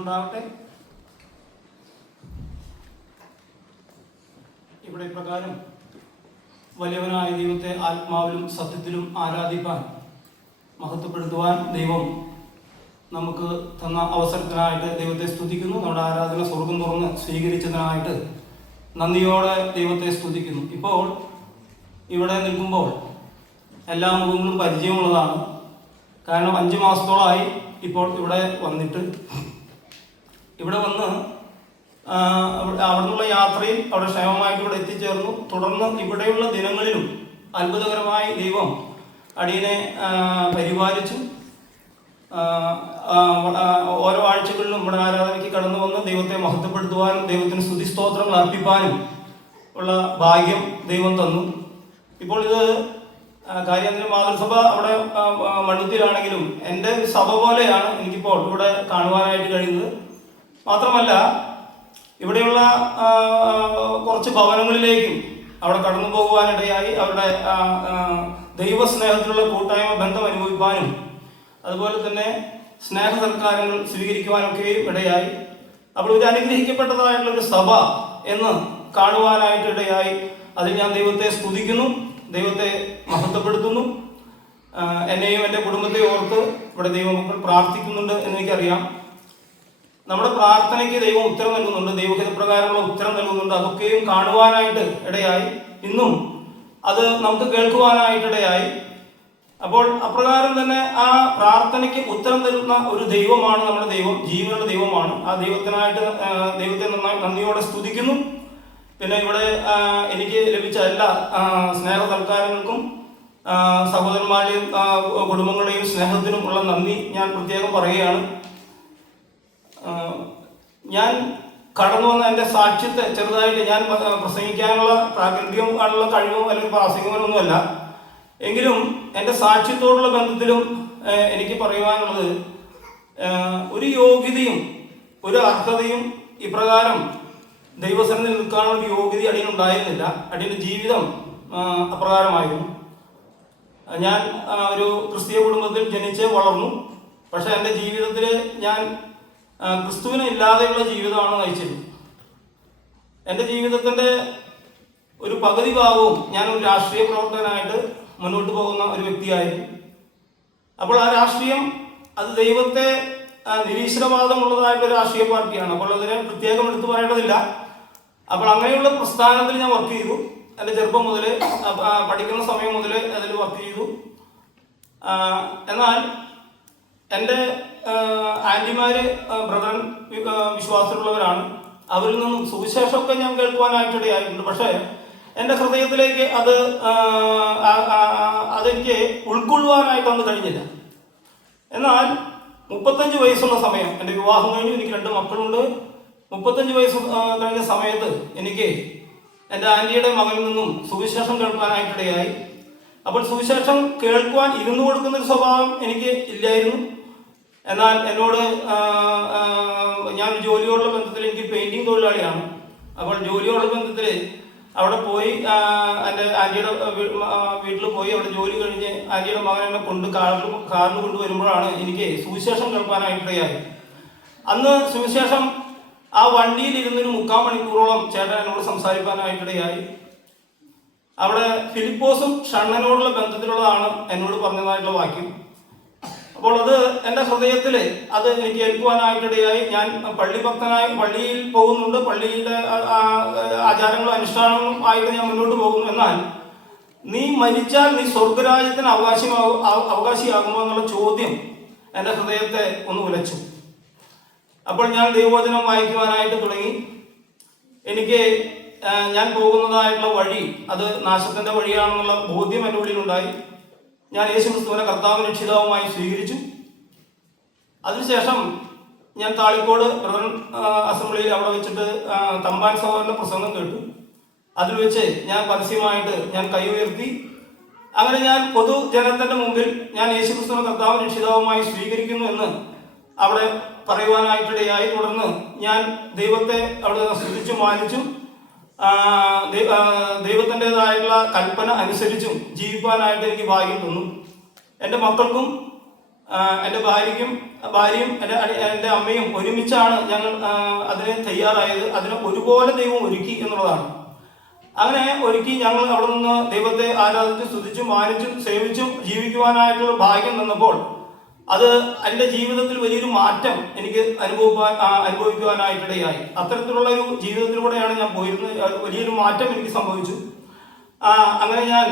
ഉണ്ടാവട്ടെ. ഇവിടെ പ്രകാരം വലിയവനായ ദൈവത്തെ ആത്മാവിലും സത്യത്തിലും ആരാധിപ്പാൻ, മഹത്വപ്പെടുത്തുവാൻ ദൈവം നമുക്ക് തന്ന അവസരത്തിനായിട്ട് ദൈവത്തെ സ്തുതിക്കുന്നു. നമ്മുടെ ആരാധന സ്വർഗം തുറന്ന് സ്വീകരിച്ചതിനായിട്ട് നന്ദിയോടെ ദൈവത്തെ സ്തുതിക്കുന്നു. ഇപ്പോൾ ഇവിടെ നിൽക്കുമ്പോൾ എല്ലാ മുഖങ്ങളും പരിചയമുള്ളതാണ്. കാരണം 5 മാസത്തോളമായി ഇപ്പോൾ ഇവിടെ വന്നിട്ട്, ഇവിടെ വന്ന് അവിടെ നിന്നുള്ള യാത്രയിൽ അവിടെ ക്ഷേമമായിട്ട് ഇവിടെ എത്തിച്ചേർന്നു. തുടർന്ന് ഇവിടെയുള്ള ദിനങ്ങളിലും അത്ഭുതകരമായി ദൈവം അടിയനെ പരിപാലിച്ചു. ഓരോ ആഴ്ചകളിലും ഇവിടെ ആരാധനയ്ക്ക് കടന്നു വന്ന് ദൈവത്തെ മഹത്വപ്പെടുത്തുവാനും ദൈവത്തിന് സ്തുതിസ്തോത്രങ്ങൾ അർപ്പിപ്പാനും ഉള്ള ഭാഗ്യം ദൈവം തന്നു. ഇപ്പോൾ ഇത് കാര്യാന്തര മാതൃസഭ അവിടെ മണ്ണുത്തിയിലാണെങ്കിലും എൻ്റെ സഭ പോലെയാണ് എനിക്കിപ്പോൾ ഇവിടെ കാണുവാനായിട്ട് കഴിയുന്നത്. മാത്രമല്ല ഇവിടെയുള്ള കുറച്ച് ഭവനങ്ങളിലേക്കും അവിടെ കടന്നു പോകുവാനിടയായി അവരുടെ ദൈവസ്നേഹത്തിലുള്ള കൂട്ടായ്മ ബന്ധം അനുഭവിക്കാനും അതുപോലെ തന്നെ സ്നേഹ സൽക്കാരങ്ങൾ സ്വീകരിക്കുവാനൊക്കെയും ഇടയായി. അപ്പോൾ ഇത് അനുഗ്രഹിക്കപ്പെട്ടതായിട്ടുള്ളൊരു സഭ എന്ന് കാണുവാനായിട്ട് ഇടയായി. അതിൽ ഞാൻ ദൈവത്തെ സ്തുതിക്കുന്നു, ദൈവത്തെ മഹത്വപ്പെടുത്തുന്നു. എന്നെയും എൻ്റെ കുടുംബത്തെ ഓർത്ത് ഇവിടെ ദൈവമക്കൾ പ്രാർത്ഥിക്കുന്നുണ്ട് എന്നെനിക്കറിയാം. നമ്മുടെ പ്രാർത്ഥനയ്ക്ക് ദൈവം ഉത്തരം നൽകുന്നുണ്ട്, ദൈവഹിതപ്രകാരമുള്ള ഉത്തരം നൽകുന്നുണ്ട്. അതൊക്കെയും കാണുവാനായിട്ട് ഇടയായി. ഇന്നും അത് നമുക്ക് കേൾക്കുവാനായിട്ടിടയായി. അപ്പോൾ അപ്രകാരം തന്നെ ആ പ്രാർത്ഥനയ്ക്ക് ഉത്തരം തരുന്ന ഒരു ദൈവമാണ് നമ്മുടെ ദൈവം, ജീവനുള്ള ദൈവമാണ്. ആ ദൈവത്തെ നന്ദിയോടെ സ്തുതിക്കുന്നു. പിന്നെ ഇവിടെ എനിക്ക് ലഭിച്ച എല്ലാ സ്നേഹ സൽക്കാരങ്ങൾക്കും സഹോദരന്മാരുടെയും കുടുംബങ്ങളുടെയും സ്നേഹത്തിനും ഉള്ള നന്ദി ഞാൻ പ്രത്യേകം പറയുകയാണ്. ഞാൻ കടന്നു വന്ന എൻ്റെ സാക്ഷ്യത്തെ ചെറുതായിട്ട് ഞാൻ പ്രസംഗിക്കാനുള്ള പ്രാഗൽഭ്യമുള്ള കഴിവോ അല്ലെങ്കിൽ പ്രാസംഗികമൊന്നുമല്ല. എങ്കിലും എൻ്റെ സാക്ഷ്യത്തോടുള്ള ബന്ധത്തിലും എനിക്ക് പറയുവാനുള്ളത്, ഒരു യോഗ്യതയും ഒരു അർഹതയും ഇപ്രകാരം ദൈവസന്നിധിയിൽ നിൽക്കാനുള്ള ഒരു യോഗ്യത അടിയനുണ്ടായിരുന്നില്ല. അടിയൻ്റെ ജീവിതം അപ്രകാരമായിരുന്നു. ഞാൻ ഒരു ക്രിസ്തീയ കുടുംബത്തിൽ ജനിച്ച് വളർന്നു. പക്ഷെ എൻ്റെ ജീവിതത്തിൽ ഞാൻ ക്രിസ്തുവിനെ ഇല്ലാതെയുള്ള ജീവിതമാണ് നയിച്ചിരുന്നത്. എൻ്റെ ജീവിതത്തിൻ്റെ ഒരു പകുതി ഭാഗവും ഞാൻ ഒരു രാഷ്ട്രീയ പ്രവർത്തകനായിട്ട് മുന്നോട്ട് പോകുന്ന ഒരു വ്യക്തിയായിരുന്നു. അപ്പോൾ ആ രാഷ്ട്രീയം അത് ദൈവത്തെ നിരീശ്വരവാദമുള്ളതായിട്ടൊരു രാഷ്ട്രീയ പാർട്ടിയാണ്. അപ്പോൾ അതിനെ പ്രത്യേകം എടുത്തു പറയേണ്ടതില്ല. അപ്പോൾ അങ്ങനെയുള്ള പ്രസ്ഥാനത്തിൽ ഞാൻ വർക്ക് ചെയ്തു. എൻ്റെ ചെറുപ്പം മുതൽ പഠിക്കുന്ന സമയം മുതൽ അതിൽ വർക്ക് ചെയ്തു. എന്നാൽ എൻ്റെ ആൻറ്റിമാര് ബ്രദറൻ വിശ്വാസത്തിലുള്ളവരാണ്. അവരിൽ നിന്നും സുവിശേഷമൊക്കെ ഞാൻ കേൾക്കുവാനായിട്ടിടയായിട്ടുണ്ട്. പക്ഷേ എൻ്റെ ഹൃദയത്തിലേക്ക് അതെനിക്ക് ഉൾക്കൊള്ളുവാനായിട്ടൊന്നും കഴിഞ്ഞില്ല. എന്നാൽ 35 വയസ്സുള്ള സമയം, എൻ്റെ വിവാഹം കഴിഞ്ഞു, എനിക്ക് 2 മക്കളുണ്ട്. 35 വയസ്സ് കഴിഞ്ഞ സമയത്ത് എനിക്ക് എൻ്റെ ആൻറ്റിയുടെ മകനിൽ നിന്നും സുവിശേഷം കേൾക്കാനായിട്ടിടയായി. അപ്പോൾ സുവിശേഷം കേൾക്കുവാൻ ഇരുന്നു കൊടുക്കുന്നൊരു സ്വഭാവം എനിക്ക് ഇല്ലായിരുന്നു. എന്നാൽ എന്നോട് ഞാൻ ജോലിയോടുള്ള ബന്ധത്തിൽ, എനിക്ക് പെയിൻറ്റിങ് തൊഴിലാളിയാണ്. അപ്പോൾ ജോലിയോടുള്ള ബന്ധത്തിൽ അവിടെ പോയി എൻ്റെ ആൻറ്റിയുടെ വീട്ടിൽ പോയി അവിടെ ജോലി കഴിഞ്ഞ് ആൻറ്റിയുടെ മകൻ എന്നെ കാറിൽ കൊണ്ടുവരുമ്പോഴാണ് എനിക്ക് സുവിശേഷം കേൾക്കാനായിട്ടിടയായി. അന്ന് സുവിശേഷം ആ വണ്ടിയിൽ ഇരുന്നൊരു 3/4 മണിക്കൂറോളം ചേട്ടൻ എന്നോട് സംസാരിക്കാനായിട്ടിടയായി. അവിടെ ഫിലിപ്പോസും ഷണ്ണനോടുള്ള ബന്ധത്തിലുള്ളതാണ് എന്നോട് പറഞ്ഞതായിട്ടുള്ള വാക്യം. അപ്പോൾ അത് എൻ്റെ ഹൃദയത്തിൽ അത് എനിക്ക് ഏൽക്കുവാനായിട്ടിടയായി. ഞാൻ പള്ളിയിൽ പോകുന്നുണ്ട്, പള്ളിയുടെ ആചാരങ്ങളും അനുഷ്ഠാനങ്ങളും ആയിട്ട് ഞാൻ മുന്നോട്ട് പോകുന്നു. എന്നാൽ നീ മരിച്ചാൽ നീ സ്വർഗരാജ്യത്തിന് അവകാശിയാകുമോ എന്നുള്ള ചോദ്യം എൻ്റെ ഹൃദയത്തെ ഒന്ന് ഉലച്ചു. അപ്പോൾ ഞാൻ ദൈവവചനം വായിക്കുവാനായിട്ട് തുടങ്ങി. എനിക്ക് ഞാൻ പോകുന്നതായിട്ടുള്ള വഴി അത് നാശത്തിൻ്റെ വഴിയാണെന്നുള്ള ബോധ്യം എൻ്റെ ഉള്ളിലുണ്ടായി. ഞാൻ യേശുക്രിസ്തുവിനെ കർത്താവും രക്ഷിതാവുമായി സ്വീകരിച്ചു. അതിനുശേഷം ഞാൻ താളിക്കോട് ബ്രദറൻ അസംബ്ലിയിൽ അവിടെ വെച്ചിട്ട് തമ്പാൻ സഹോദരൻ്റെ പ്രസംഗം കേട്ടു. അതിൽ വെച്ച് ഞാൻ പരസ്യമായിട്ട് ഞാൻ കൈ ഉയർത്തി. അങ്ങനെ ഞാൻ പൊതുജനത്തിൻ്റെ മുമ്പിൽ ഞാൻ യേശുക്രിസ്തുവിനെ കർത്താവും രക്ഷിതാവുമായി സ്വീകരിക്കുന്നു എന്ന് അവിടെ പറയുവാനായിട്ടിടയായി. തുടർന്ന് ഞാൻ ദൈവത്തെ അവിടെ സ്തുതിച്ചു മാനിച്ചു. ദൈവത്തിൻ്റെതായിട്ടുള്ള കൽപ്പന അനുസരിച്ചും ജീവിക്കാനായിട്ട് എനിക്ക് ഭാഗ്യം തന്നു. എൻ്റെ മക്കൾക്കും എൻ്റെ ഭാര്യയും എൻ്റെ അമ്മയും ഒരുമിച്ചാണ് ഞങ്ങൾ അതിന് തയ്യാറായത്. അതിന് ഒരുപോലെ ദൈവം ഒരുക്കി എന്നുള്ളതാണ്. അങ്ങനെ ഒരുക്കി ഞങ്ങൾ അവിടെ നിന്ന് ദൈവത്തെ ആരാധിച്ചും സ്തുതിച്ചും മാനിച്ചും സേവിച്ചും ജീവിക്കുവാനായിട്ടുള്ള ഭാഗ്യം തന്നപ്പോൾ അത് എൻ്റെ ജീവിതത്തിൽ വലിയൊരു മാറ്റം എനിക്ക് അനുഭവിക്കുവാനായിട്ടിടയായി. അത്തരത്തിലുള്ള ഒരു ജീവിതത്തിലൂടെയാണ് ഞാൻ പോയിരുന്നത്. വലിയൊരു മാറ്റം എനിക്ക് സംഭവിച്ചു. അങ്ങനെ ഞാൻ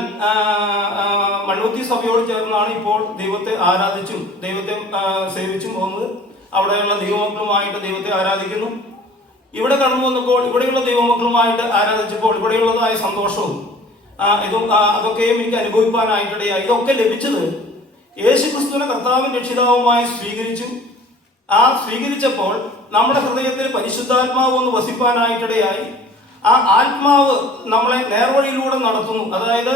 മണ്ണൂത്തി സഭയോട് ചേർന്നാണ് ഇപ്പോൾ ദൈവത്തെ ആരാധിച്ചും ദൈവത്തെ സേവിച്ചും പോകുന്നത്. അവിടെയുള്ള ദൈവമക്കളുമായിട്ട് ദൈവത്തെ ആരാധിക്കുന്നു. ഇവിടെ കടന്നു വന്നപ്പോൾ ഇവിടെയുള്ള ദൈവമക്കളുമായിട്ട് ആരാധിച്ചപ്പോൾ ഇവിടെയുള്ളതായ സന്തോഷവും അതൊക്കെയും എനിക്ക് അനുഭവിക്കാനായിട്ടിടയായി. ഇതൊക്കെ ലഭിച്ചത് യേശുക്രിസ്തുവിനെ കർത്താവും രക്ഷിതാവുമായി സ്വീകരിച്ചു. സ്വീകരിച്ചപ്പോൾ നമ്മുടെ ഹൃദയത്തിൽ പരിശുദ്ധാത്മാവ് ഒന്ന് വസിപ്പാനായിട്ടിടയായി. ആ ആത്മാവ് നമ്മളെ നേർവഴിയിലൂടെ നടത്തുന്നു. അതായത്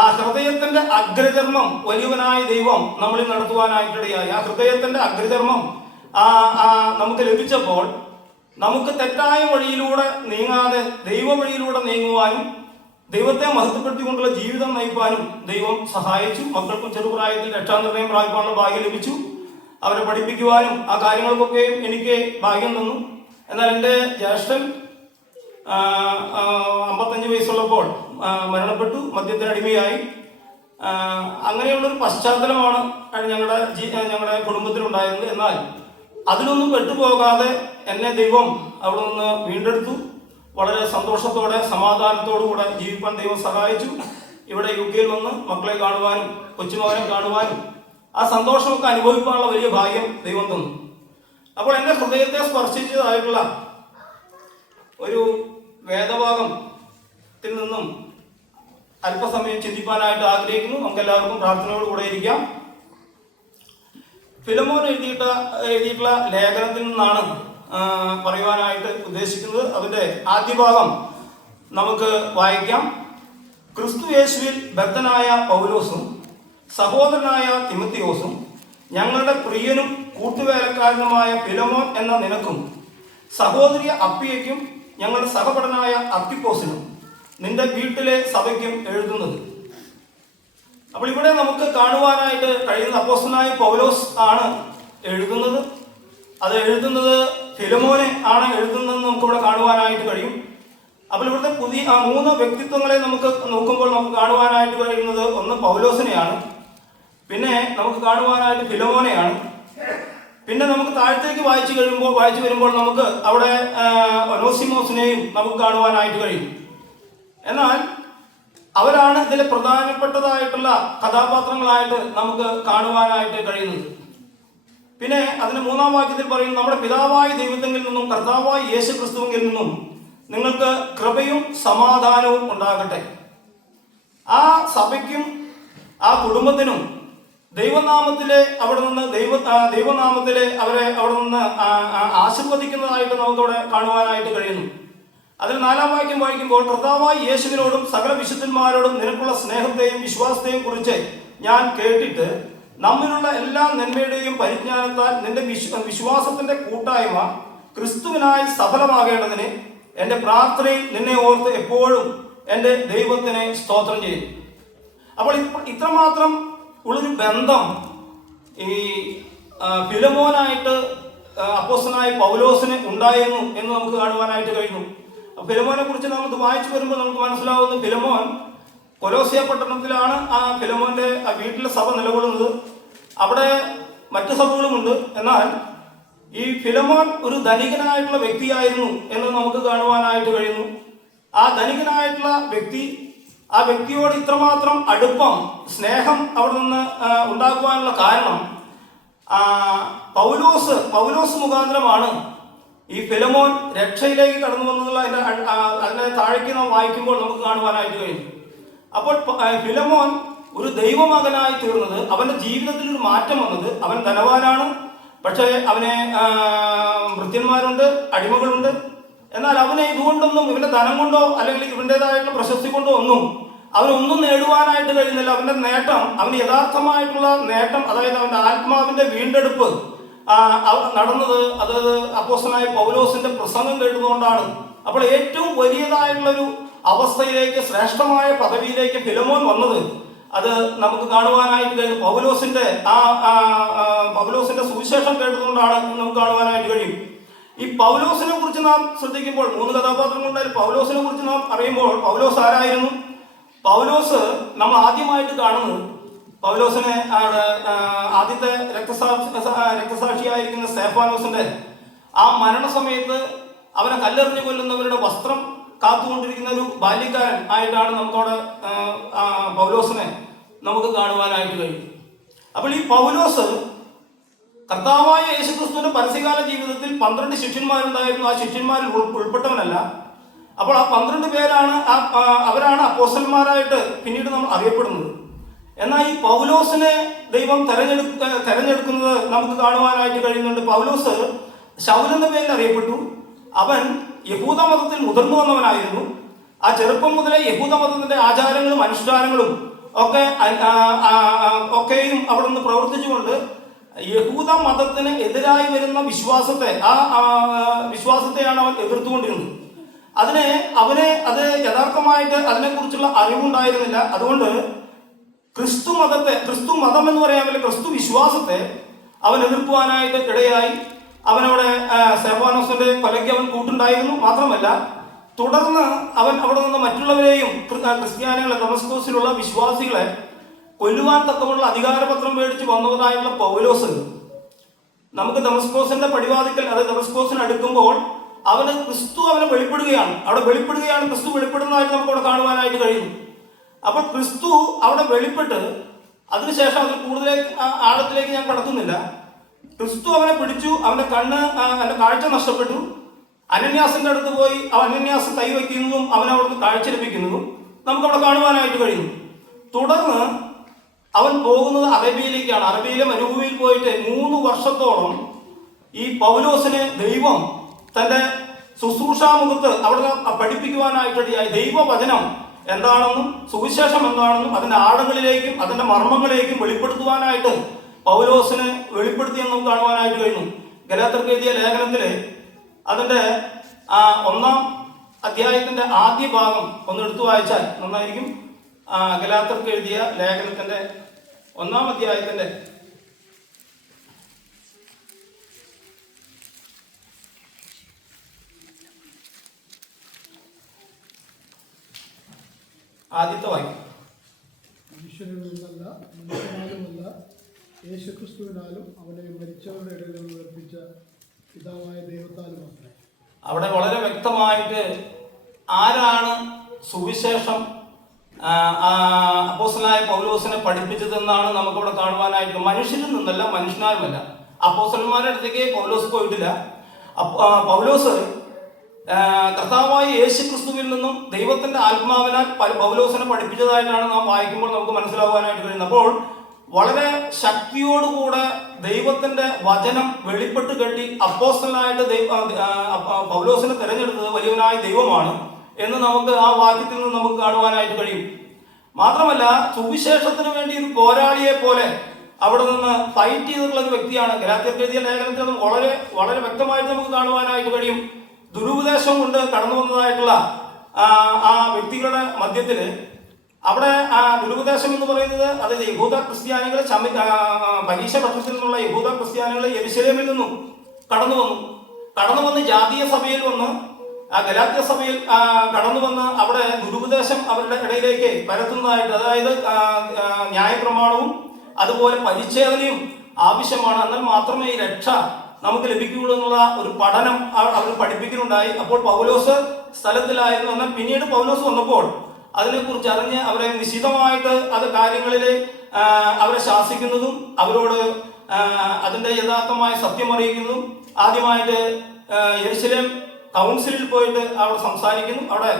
ആ ഹൃദയത്തിന്റെ അഗ്രചർമ്മം വലിയവനായ ദൈവം നമ്മളിൽ നടത്തുവാനായിട്ടിടയായി. ആ ഹൃദയത്തിന്റെ അഗ്രചർമ്മം നമുക്ക് ലഭിച്ചപ്പോൾ നമുക്ക് തെറ്റായ വഴിയിലൂടെ നീങ്ങാതെ ദൈവ വഴിയിലൂടെ നീങ്ങുവാനും ദൈവത്തെ മഹത്വപ്പെടുത്തിക്കൊണ്ടുള്ള ജീവിതം നയിക്കാനും ദൈവം സഹായിച്ചു. മക്കൾക്കും ചെറുപ്രായത്തിൽ രക്ഷാനിർണയം പ്രാപിക്കാനുള്ള ഭാഗ്യം ലഭിച്ചു. അവരെ പഠിപ്പിക്കുവാനും ആ കാര്യങ്ങൾക്കൊക്കെയും എനിക്ക് ഭാഗ്യം തന്നു. എന്നാൽ എൻ്റെ ജ്യേഷ്ഠൻ 55 വയസ്സുള്ളപ്പോൾ മരണപ്പെട്ടു, മദ്യത്തിനടിമയായി. അങ്ങനെയുള്ളൊരു പശ്ചാത്തലമാണ് ഞങ്ങളുടെ കുടുംബത്തിലുണ്ടായിരുന്നത്. എന്നാൽ അതിലൊന്നും പെട്ടുപോകാതെ എന്നെ ദൈവം അവിടെ നിന്ന് വീണ്ടെടുത്തു. വളരെ സന്തോഷത്തോടെ സമാധാനത്തോടുകൂടെ ജീവിക്കാൻ ദൈവം സഹായിച്ചു. ഇവിടെ UK വന്ന് മക്കളെ കാണുവാനും കൊച്ചുമകനെ കാണുവാനും ആ സന്തോഷമൊക്കെ അനുഭവിക്കാനുള്ള വലിയ ഭാഗ്യം ദൈവം തന്നു. അപ്പോൾ എൻ്റെ ഹൃദയത്തെ സ്പർശിച്ചതായിട്ടുള്ള ഒരു വേദഭാഗത്തിൽ നിന്നും അല്പസമയം ചിന്തിക്കാനായിട്ട് ആഗ്രഹിക്കുന്നു. നമുക്ക് എല്ലാവർക്കും പ്രാർത്ഥനയോടുകൂടെ ഇരിക്കാം. ഫിലമോൻ എഴുതിയിട്ടുള്ള ലേഖനത്തിൽ നിന്നാണ് പറയുവാനായിട്ട് ഉദ്ദേശിക്കുന്നത്. അതിൻ്റെ ആദ്യ ഭാഗം നമുക്ക് വായിക്കാം. ക്രിസ്തു യേശുവിൽ ബദ്ധനായ പൗലോസും സഹോദരനായ തിമത്തിയോസും ഞങ്ങളുടെ പ്രിയനും കൂട്ടുവേലക്കാരനുമായ ഫിലമോൻ എന്ന നിനക്കും സഹോദരി അപ്പിയയ്ക്കും ഞങ്ങളുടെ സഹപടനായ അർത്തിപ്പോസിനും നിന്റെ വീട്ടിലെ സഭയ്ക്കും എഴുതുന്നത്. അപ്പോൾ ഇവിടെ നമുക്ക് കാണുവാനായിട്ട് കഴിയുന്ന അപ്പോസ്തലനായ പൗലോസ് ആണ് എഴുതുന്നത്. അത് എഴുതുന്നത് ഫിലമോനെ ആണ് എഴുതുന്നതെന്ന് നമുക്കിവിടെ കാണുവാനായിട്ട് കഴിയും. അപ്പോൾ ഇവിടുത്തെ പുതിയ 3 വ്യക്തിത്വങ്ങളെ നമുക്ക് നോക്കുമ്പോൾ നമുക്ക് കാണുവാനായിട്ട് കഴിയുന്നത് ഒന്ന് പൗലോസിനെയാണ്, പിന്നെ നമുക്ക് കാണുവാനായിട്ട് ഫിലമോനെയാണ്, പിന്നെ നമുക്ക് താഴത്തേക്ക് വായിച്ചു വരുമ്പോൾ നമുക്ക് അവിടെ ഒനോസിമോസിനെയും നമുക്ക് കാണുവാനായിട്ട് കഴിയും. എന്നാൽ അവരാണ് ഇതിലെ പ്രധാനപ്പെട്ടതായിട്ടുള്ള കഥാപാത്രങ്ങളായിട്ട് നമുക്ക് കാണുവാനായിട്ട് കഴിയുന്നത്. പിന്നെ അതിന് 3-ാം വാക്യത്തിൽ പറയുന്നു, നമ്മുടെ പിതാവായ ദൈവത്തിൽ നിന്നും കർത്താവായ യേശു ക്രിസ്തുവിൽ നിന്നും നിങ്ങൾക്ക് കൃപയും സമാധാനവും ഉണ്ടാകട്ടെ. ആ സഭയ്ക്കും ആ കുടുംബത്തിനും ദൈവനാമത്തിലെ അവിടെ നിന്ന് ദൈവനാമത്തിലെ അവരെ അവിടെ നിന്ന് ആശീർവദിക്കുന്നതായിട്ട് നമുക്കവിടെ കാണുവാനായിട്ട് കഴിയുന്നു. അതിൽ 4-ാം വാക്യം വായിക്കുമ്പോൾ, കർത്താവായ യേശുവിനോടും സകല വിശുദ്ധന്മാരോടും നിനക്കുള്ള സ്നേഹത്തെയും വിശ്വാസത്തെയും കുറിച്ച് ഞാൻ കേട്ടിട്ട് നമ്മിലുള്ള എല്ലാ നന്മയുടെയും പരിജ്ഞാനത്താൽ നിന്റെ വിശ്വാസത്തിന്റെ കൂട്ടായ്മ ക്രിസ്തുവിനായി സഫലമാകേണ്ടതിന് എൻ്റെ പ്രാർത്ഥനയിൽ നിന്നെ ഓർത്ത് എപ്പോഴും എൻ്റെ ദൈവത്തിനെ സ്തോത്രം ചെയ്യും. അപ്പോൾ ഇത്രമാത്രം ഉള്ളൊരു ബന്ധം ഈ ഫിലമോനായിട്ട് അപ്പോസ്തലനായ പൗലോസിന് ഉണ്ടായിരുന്നു എന്ന് നമുക്ക് കാണുവാനായിട്ട് കഴിയുന്നു. ഫിലമോനെ കുറിച്ച് നമുക്ക് വായിച്ചു വരുമ്പോൾ നമുക്ക് മനസ്സിലാവുന്നു, ഫിലമോൻ കൊലോസ്യ പട്ടണത്തിലാണ് ആ ഫിലമോന്റെ വീട്ടിലെ സഭ നിലകൊള്ളുന്നത്. അവിടെ മറ്റു സഭകളുമുണ്ട്. എന്നാൽ ഈ ഫിലമോൻ ഒരു ധനികനായിട്ടുള്ള വ്യക്തിയായിരുന്നു എന്ന് നമുക്ക് കാണുവാനായിട്ട് കഴിയുന്നു. ആ ധനികനായിട്ടുള്ള ആ വ്യക്തിയോട് ഇത്രമാത്രം അടുപ്പം, സ്നേഹം അവിടെ നിന്ന് ഉണ്ടാക്കുവാനുള്ള കാരണം പൗലോസ് മുഖാന്തരമാണ് ഈ ഫിലമോൻ രക്ഷയിലേക്ക് കടന്നു വന്നതുള്ള അതിന്റെ താഴേക്ക് നാം വായിക്കുമ്പോൾ നമുക്ക് കാണുവാനായിട്ട് കഴിയും. അപ്പോൾ ഫിലമോൻ ഒരു ദൈവമകനായി തീർന്നത്, അവന്റെ ജീവിതത്തിൽ ഒരു മാറ്റം വന്നത്, അവൻ ധനവാനാണ്, പക്ഷേ അവനെ ഭൃത്യന്മാരുണ്ട്, അടിമകളുണ്ട്. എന്നാൽ അവനെ ഇതുകൊണ്ടൊന്നും, ഇവന്റെ ധനം കൊണ്ടോ അല്ലെങ്കിൽ ഇവന്റേതായിട്ടുള്ള പ്രശസ്തി കൊണ്ടോ ഒന്നും അവനൊന്നും നേടുവാനായിട്ട് കഴിയുന്നില്ല. അവന്റെ നേട്ടം, അവന് യഥാർത്ഥമായിട്ടുള്ള നേട്ടം, അതായത് അവന്റെ ആത്മാവിന്റെ വീണ്ടെടുപ്പ് നടന്നത് അത് അപ്പോസ്തലനായ പൗലോസിന്റെ പ്രസംഗം കേട്ടുകൊണ്ടാണ്. അപ്പോൾ ഏറ്റവും വലിയതായിട്ടുള്ളൊരു അവസ്ഥയിലേക്ക്, ശ്രേഷ്ഠമായ പദവിയിലേക്ക് ഫിലമോൻ വന്നത് അത് നമുക്ക് കാണുവാനായിട്ട് കഴിയും. പൗലോസിന്റെ പൗലോസിന്റെ സുവിശേഷം കേട്ടതുകൊണ്ടാണ് നമുക്ക് കാണുവാനായിട്ട് കഴിയും. ഈ പൗലോസിനെ കുറിച്ച് നാം ശ്രദ്ധിക്കുമ്പോൾ 3 കഥാപാത്രങ്ങളുണ്ടായി. പൗലോസിനെ കുറിച്ച് നാം അറിയുമ്പോൾ പൗലോസ് ആരായിരുന്നു? പൗലോസ് നമ്മൾ ആദ്യമായിട്ട് കാണുന്നത് പൗലോസിനെ ആദ്യത്തെ രക്തസാക്ഷിയായിരിക്കുന്ന സ്തെഫാനോസിന്റെ ആ മരണസമയത്ത് അവനെ കല്ലെറിഞ്ഞു കൊല്ലുന്നവരുടെ വസ്ത്രം കാത്തുകൊണ്ടിരിക്കുന്ന ഒരു ബാല്യക്കാരൻ ആയിട്ടാണ് നമുക്കവിടെ പൗലോസിനെ നമുക്ക് കാണുവാനായിട്ട് കഴിയും. അപ്പോൾ ഈ പൗലോസ് കർത്താവായ യേശുക്രിസ്തുവിന്റെ പരസ്യകാല ജീവിതത്തിൽ 12 ശിഷ്യന്മാരുണ്ടായിരുന്നു. ആ ശിഷ്യന്മാരിൽ ഉൾപ്പെട്ടവനല്ല. അപ്പോൾ ആ 12 പേരാണ് അവരാണ് അപ്പോസ്തലന്മാരായിട്ട് പിന്നീട് നമ്മൾ അറിയപ്പെടുന്നത്. എന്നാൽ ഈ പൗലോസിനെ ദൈവം തെരഞ്ഞെടുക്കുന്നത് നമുക്ക് കാണുവാനായിട്ട് കഴിയുന്നുണ്ട്. പൗലോസ് ശൗൽ എന്ന പേരിൽ അറിയപ്പെട്ടു. അവൻ യഹൂദ മതത്തിൽ മുതിർന്നു വന്നവനായിരുന്നു. ആ ചെറുപ്പം മുതലേ യഹൂദ മതത്തിന്റെ ആചാരങ്ങളും അനുഷ്ഠാനങ്ങളും ഒക്കെയും അവിടെ നിന്ന് പ്രവർത്തിച്ചുകൊണ്ട് യഹൂദ മതത്തിന് എതിരായി വരുന്ന വിശ്വാസത്തെയാണ് അവൻ എതിർത്തുകൊണ്ടിരുന്നത്. അത് യഥാർത്ഥമായിട്ട് അതിനെക്കുറിച്ചുള്ള അറിവുണ്ടായിരുന്നില്ല. അതുകൊണ്ട് ക്രിസ്തു മതം എന്ന് പറയാൻ പറ്റില്ല, ക്രിസ്തു വിശ്വാസത്തെ അവൻ എതിർക്കുവാനായിട്ട് ഇടയായി. അവനവിടെ സ്തെഫാനോസിന്റെ കൊലയ്ക്ക് അവൻ കൂട്ടുണ്ടായിരുന്നു. മാത്രമല്ല തുടർന്ന് അവൻ അവിടെ നിന്ന് മറ്റുള്ളവരെയും ക്രിസ്ത്യാനികളെ, ദമസ്കോസിലുള്ള വിശ്വാസികളെ കൊല്ലുവാൻ തക്കമുള്ള അധികാരപത്രം മേടിച്ച് വന്നതായിട്ടുള്ള പൗലോസ് നമുക്ക് ദമസ്കോസിന്റെ പടിവാതിക്കൽ, അതായത് ദമസ്കോസിന് അടുക്കുമ്പോൾ ക്രിസ്തു അവനെ വെളിപ്പെടുകയാണ്. ക്രിസ്തു വെളിപ്പെടുന്നതായിട്ട് നമുക്ക് അവിടെ കാണുവാനായിട്ട് കഴിയുന്നു. അപ്പോൾ ക്രിസ്തു അവിടെ വെളിപ്പെട്ട് അതിനുശേഷം അതിൽ കൂടുതൽ ആഴത്തിലേക്ക് ഞാൻ കടത്തുന്നില്ല. ക്രിസ്തു അവനെ പിടിച്ചു, അവന്റെ കാഴ്ച നഷ്ടപ്പെട്ടു. അനന്യാസിന്റെ അടുത്ത് പോയി അനന്യാസ് കൈവയ്ക്കുന്നതും അവനവിടുന്ന് കാഴ്ച ലഭിക്കുന്നതും നമുക്കവിടെ കാണുവാനായിട്ട് കഴിയുന്നു. തുടർന്ന് അവൻ പോകുന്നത് അറേബ്യയിലേക്കാണ്. അറേബ്യയിലെ മരുഭൂമിയിൽ പോയിട്ട് 3 വർഷത്തോളം ഈ പൗലോസിനെ ദൈവം തന്റെ ശുശ്രൂഷാമുഖത്ത് അവിടെ പഠിപ്പിക്കുവാനായിട്ടിടയായി. ദൈവവചനം എന്താണെന്നും സുവിശേഷം എന്താണെന്നും അതിന്റെ ആഴങ്ങളിലേക്കും അതിന്റെ മർമ്മങ്ങളിലേക്കും വെളിപ്പെടുത്തുവാനായിട്ട് പൗലോസിനെ വെളിപ്പെടുത്തിയെന്നും കാണുവാനായിട്ട് കഴിഞ്ഞു. ഗലാത്യർക്ക് എഴുതിയ ലേഖനത്തില് അതിന്റെ 1-ാം അധ്യായത്തിന്റെ ആദ്യ ഭാഗം ഒന്ന് എടുത്തു വായിച്ചാൽ നന്നായിരിക്കും. ഗലാത്യർക്ക് എഴുതിയ ലേഖനത്തിന്റെ 1-ാം അധ്യായത്തിന്റെ ആദ്യത്തെ വാക്യം. മനുഷ്യനിൽ നിന്നല്ല, മനുഷ്യനാലുമല്ല, യേശുക്രിസ്തുവിനാലും അവനെ മരിച്ചവരുടെ ഇടയിൽ നിന്ന് ഉയർപ്പിച്ച പിതാവായ ദൈവത്താലും മാത്രമേ. അവിടെ വളരെ വ്യക്തമായിട്ട് ആരാണ് സുവിശേഷം അപ്പോസ്തലനായ പൗലോസിനെ പഠിപ്പിച്ചതെന്നാണ് നമുക്കവിടെ കാണുവാനായിട്ട്. മനുഷ്യരിൽ നിന്നല്ല, മനുഷ്യനാലുമല്ല. അപ്പോസ്തലന്മാരുടെ അടുത്തേക്ക് പൗലോസ് പോയിട്ടില്ല. പൗലോസ് കർത്താവായ യേശുക്രിസ്തുവിൽ നിന്നും ദൈവത്തിന്റെ ആത്മാവിനാൽ പൗലോസിനെ പഠിപ്പിച്ചതായിട്ടാണ് നാം വായിക്കുമ്പോൾ നമുക്ക് മനസ്സിലാവാനായിട്ട് കഴിയുന്നത്. അപ്പോൾ വളരെ ശക്തിയോടുകൂടെ ദൈവത്തിന്റെ വചനം വെളിപ്പെട്ട് കെട്ടി അപ്പോസ്തലനായിട്ട് പൗലോസിനെ തിരഞ്ഞെടുത്തത് വലിയവനായ ദൈവമാണ് എന്ന് നമുക്ക് ആ വാക്യത്തിൽ നിന്ന് നമുക്ക് കാണുവാനായിട്ട് കഴിയും. മാത്രമല്ല സുവിശേഷത്തിന് വേണ്ടി ഒരു പോരാളിയെ പോലെ അവിടെ നിന്ന് ഫൈറ്റ് ചെയ്തിട്ടുള്ള ഒരു വ്യക്തിയാണ്. ഗലാത്യർക്ക് എഴുതിയ ലേഖനത്തിൽ വളരെ വളരെ വ്യക്തമായിട്ട് നമുക്ക് കാണുവാനായിട്ട് കഴിയും. ദുരുപദേശം കൊണ്ട് കടന്നു വന്നതായിട്ടുള്ള ആ വ്യക്തികളുടെ മധ്യത്തില് അവിടെ ദുരുപദേശം എന്ന് പറയുന്നത് അതായത് യഹൂദ ക്രിസ്ത്യാനികളെ പരീക്ഷ പക്ഷത്തിൽ നിന്നുള്ള യഹൂദ ക്രിസ്ത്യാനികളെ യെരുശലേമിൽ നിന്നും കടന്നു വന്ന് ജാതീയ സഭയിൽ വന്ന് ഗലാത്യ സഭയിൽ കടന്നു വന്ന് അവിടെ ദുരുപദേശം അവരുടെ ഇടയിലേക്ക് പരത്തുന്നതായിട്ട്, അതായത് ന്യായപ്രമാണവും അതുപോലെ പരിച്ഛേദനയും ആവശ്യമാണ്. എന്നാൽ മാത്രമേ ഈ രക്ഷ നമുക്ക് ലഭിക്കുകയുള്ളൂ എന്നുള്ള ഒരു പഠനം അവർ പഠിപ്പിക്കുന്നുണ്ടായി. അപ്പോൾ പൗലോസ് സ്ഥലത്തിലായിരുന്നു. എന്നാൽ പിന്നീട് പൗലോസ് വന്നപ്പോൾ അതിനെക്കുറിച്ച് അറിഞ്ഞ് അവരെ നിശിതമായിട്ട് അത് കാര്യങ്ങളിൽ അവരെ ശാസിക്കുന്നതും അവരോട് അതിൻ്റെ യഥാർത്ഥമായ സത്യം അറിയിക്കുന്നതും ആദ്യമായിട്ട് യെരുശലേം കൗൺസിലിൽ പോയിട്ട് അവിടെ സംസാരിക്കുന്നു. അവിടെ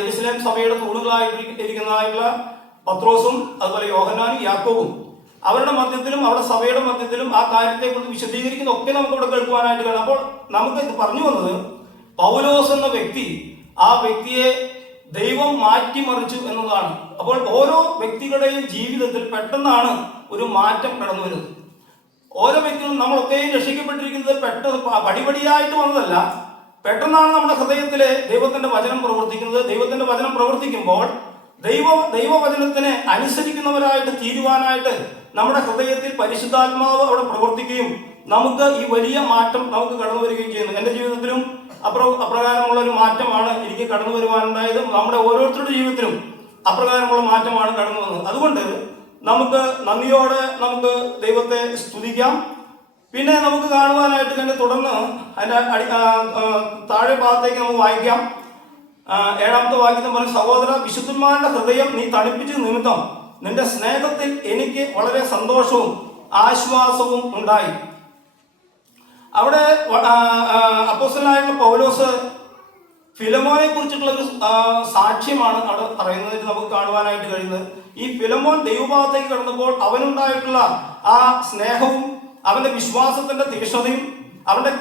യെരുശലേം സഭയുടെ തൂണുകളായിട്ടിരിക്കുന്നതായിട്ടുള്ള പത്രോസും അതുപോലെ യോഹന്നാനും യാക്കോബും അവരുടെ മധ്യത്തിലും അവിടെ സഭയുടെ മധ്യത്തിലും ആ കാര്യത്തെക്കുറിച്ച് വിശദീകരിക്കുന്ന ഒക്കെ നമുക്ക് ഇവിടെ കേൾക്കുവാനായിട്ട് കഴിയും. അപ്പോൾ നമുക്ക് ഇത് പറഞ്ഞു വന്നത് പൗലോസ് എന്ന വ്യക്തി, ആ വ്യക്തിയെ ദൈവം മാറ്റിമറിച്ചു എന്നതാണ്. അപ്പോൾ ഓരോ വ്യക്തികളുടെയും ജീവിതത്തിൽ പെട്ടെന്നാണ് ഒരു മാറ്റം കടന്നു വരുന്നത്. ഓരോ വ്യക്തികളും നമ്മളൊക്കെയും രക്ഷിക്കപ്പെട്ടിരിക്കുന്നത് പെട്ടെന്ന് പടിപടിയായിട്ട് വന്നതല്ല, പെട്ടെന്നാണ് നമ്മുടെ ഹൃദയത്തിലെ ദൈവത്തിന്റെ വചനം പ്രവർത്തിക്കുന്നത്. ദൈവത്തിന്റെ വചനം പ്രവർത്തിക്കുമ്പോൾ ദൈവവചനത്തിനെ അനുസരിക്കുന്നവരായിട്ട് തീരുവാനായിട്ട് നമ്മുടെ ഹൃദയത്തിൽ പരിശുദ്ധാത്മാവ് അവിടെ പ്രവർത്തിക്കുകയും നമുക്ക് ഈ വലിയ മാറ്റം നമുക്ക് കടന്നു വരികയും ചെയ്യുന്നു. എൻ്റെ ജീവിതത്തിലും അപ്രകാരമുള്ള ഒരു മാറ്റമാണ് എനിക്ക് കടന്നു വരുവാനുണ്ടായത്. നമ്മുടെ ഓരോരുത്തരുടെ ജീവിതത്തിലും അപ്രകാരമുള്ള മാറ്റമാണ് കടന്നു വന്നത്. അതുകൊണ്ട് നമുക്ക് നന്ദിയോടെ നമുക്ക് ദൈവത്തെ സ്തുതിക്കാം. പിന്നെ നമുക്ക് കാണുവാനായിട്ട് തന്നെ തുടർന്ന് അതിൻ്റെ താഴെ ഭാഗത്തേക്ക് നമുക്ക് വായിക്കാം. 7-ാമത്തെ വാക്യത്തിൽ പറയും, സഹോദര, വിശുദ്ധന്മാരുടെ ഹൃദയം നീ തണുപ്പിച്ച നിമിത്തം നിന്റെ സ്നേഹത്തിൽ എനിക്ക് വളരെ സന്തോഷവും ആശ്വാസവും ഉണ്ടായി. അവിടെ അപ്പോസ്തലനായിട്ടുള്ള പൗലോസ് ഫിലമോനെ കുറിച്ചിട്ടുള്ള ഒരു സാക്ഷ്യമാണ് അവിടെ പറയുന്നത് നമുക്ക് കാണുവാനായിട്ട് കഴിയുന്നത്. ഈ ഫിലമോൻ ദൈവഭാഗത്തേക്ക് കടന്നപ്പോൾ അവനുണ്ടായിട്ടുള്ള ആ സ്നേഹവും അവന്റെ വിശ്വാസത്തിന്റെ തീക്ഷ്ണതയും അവന്റെ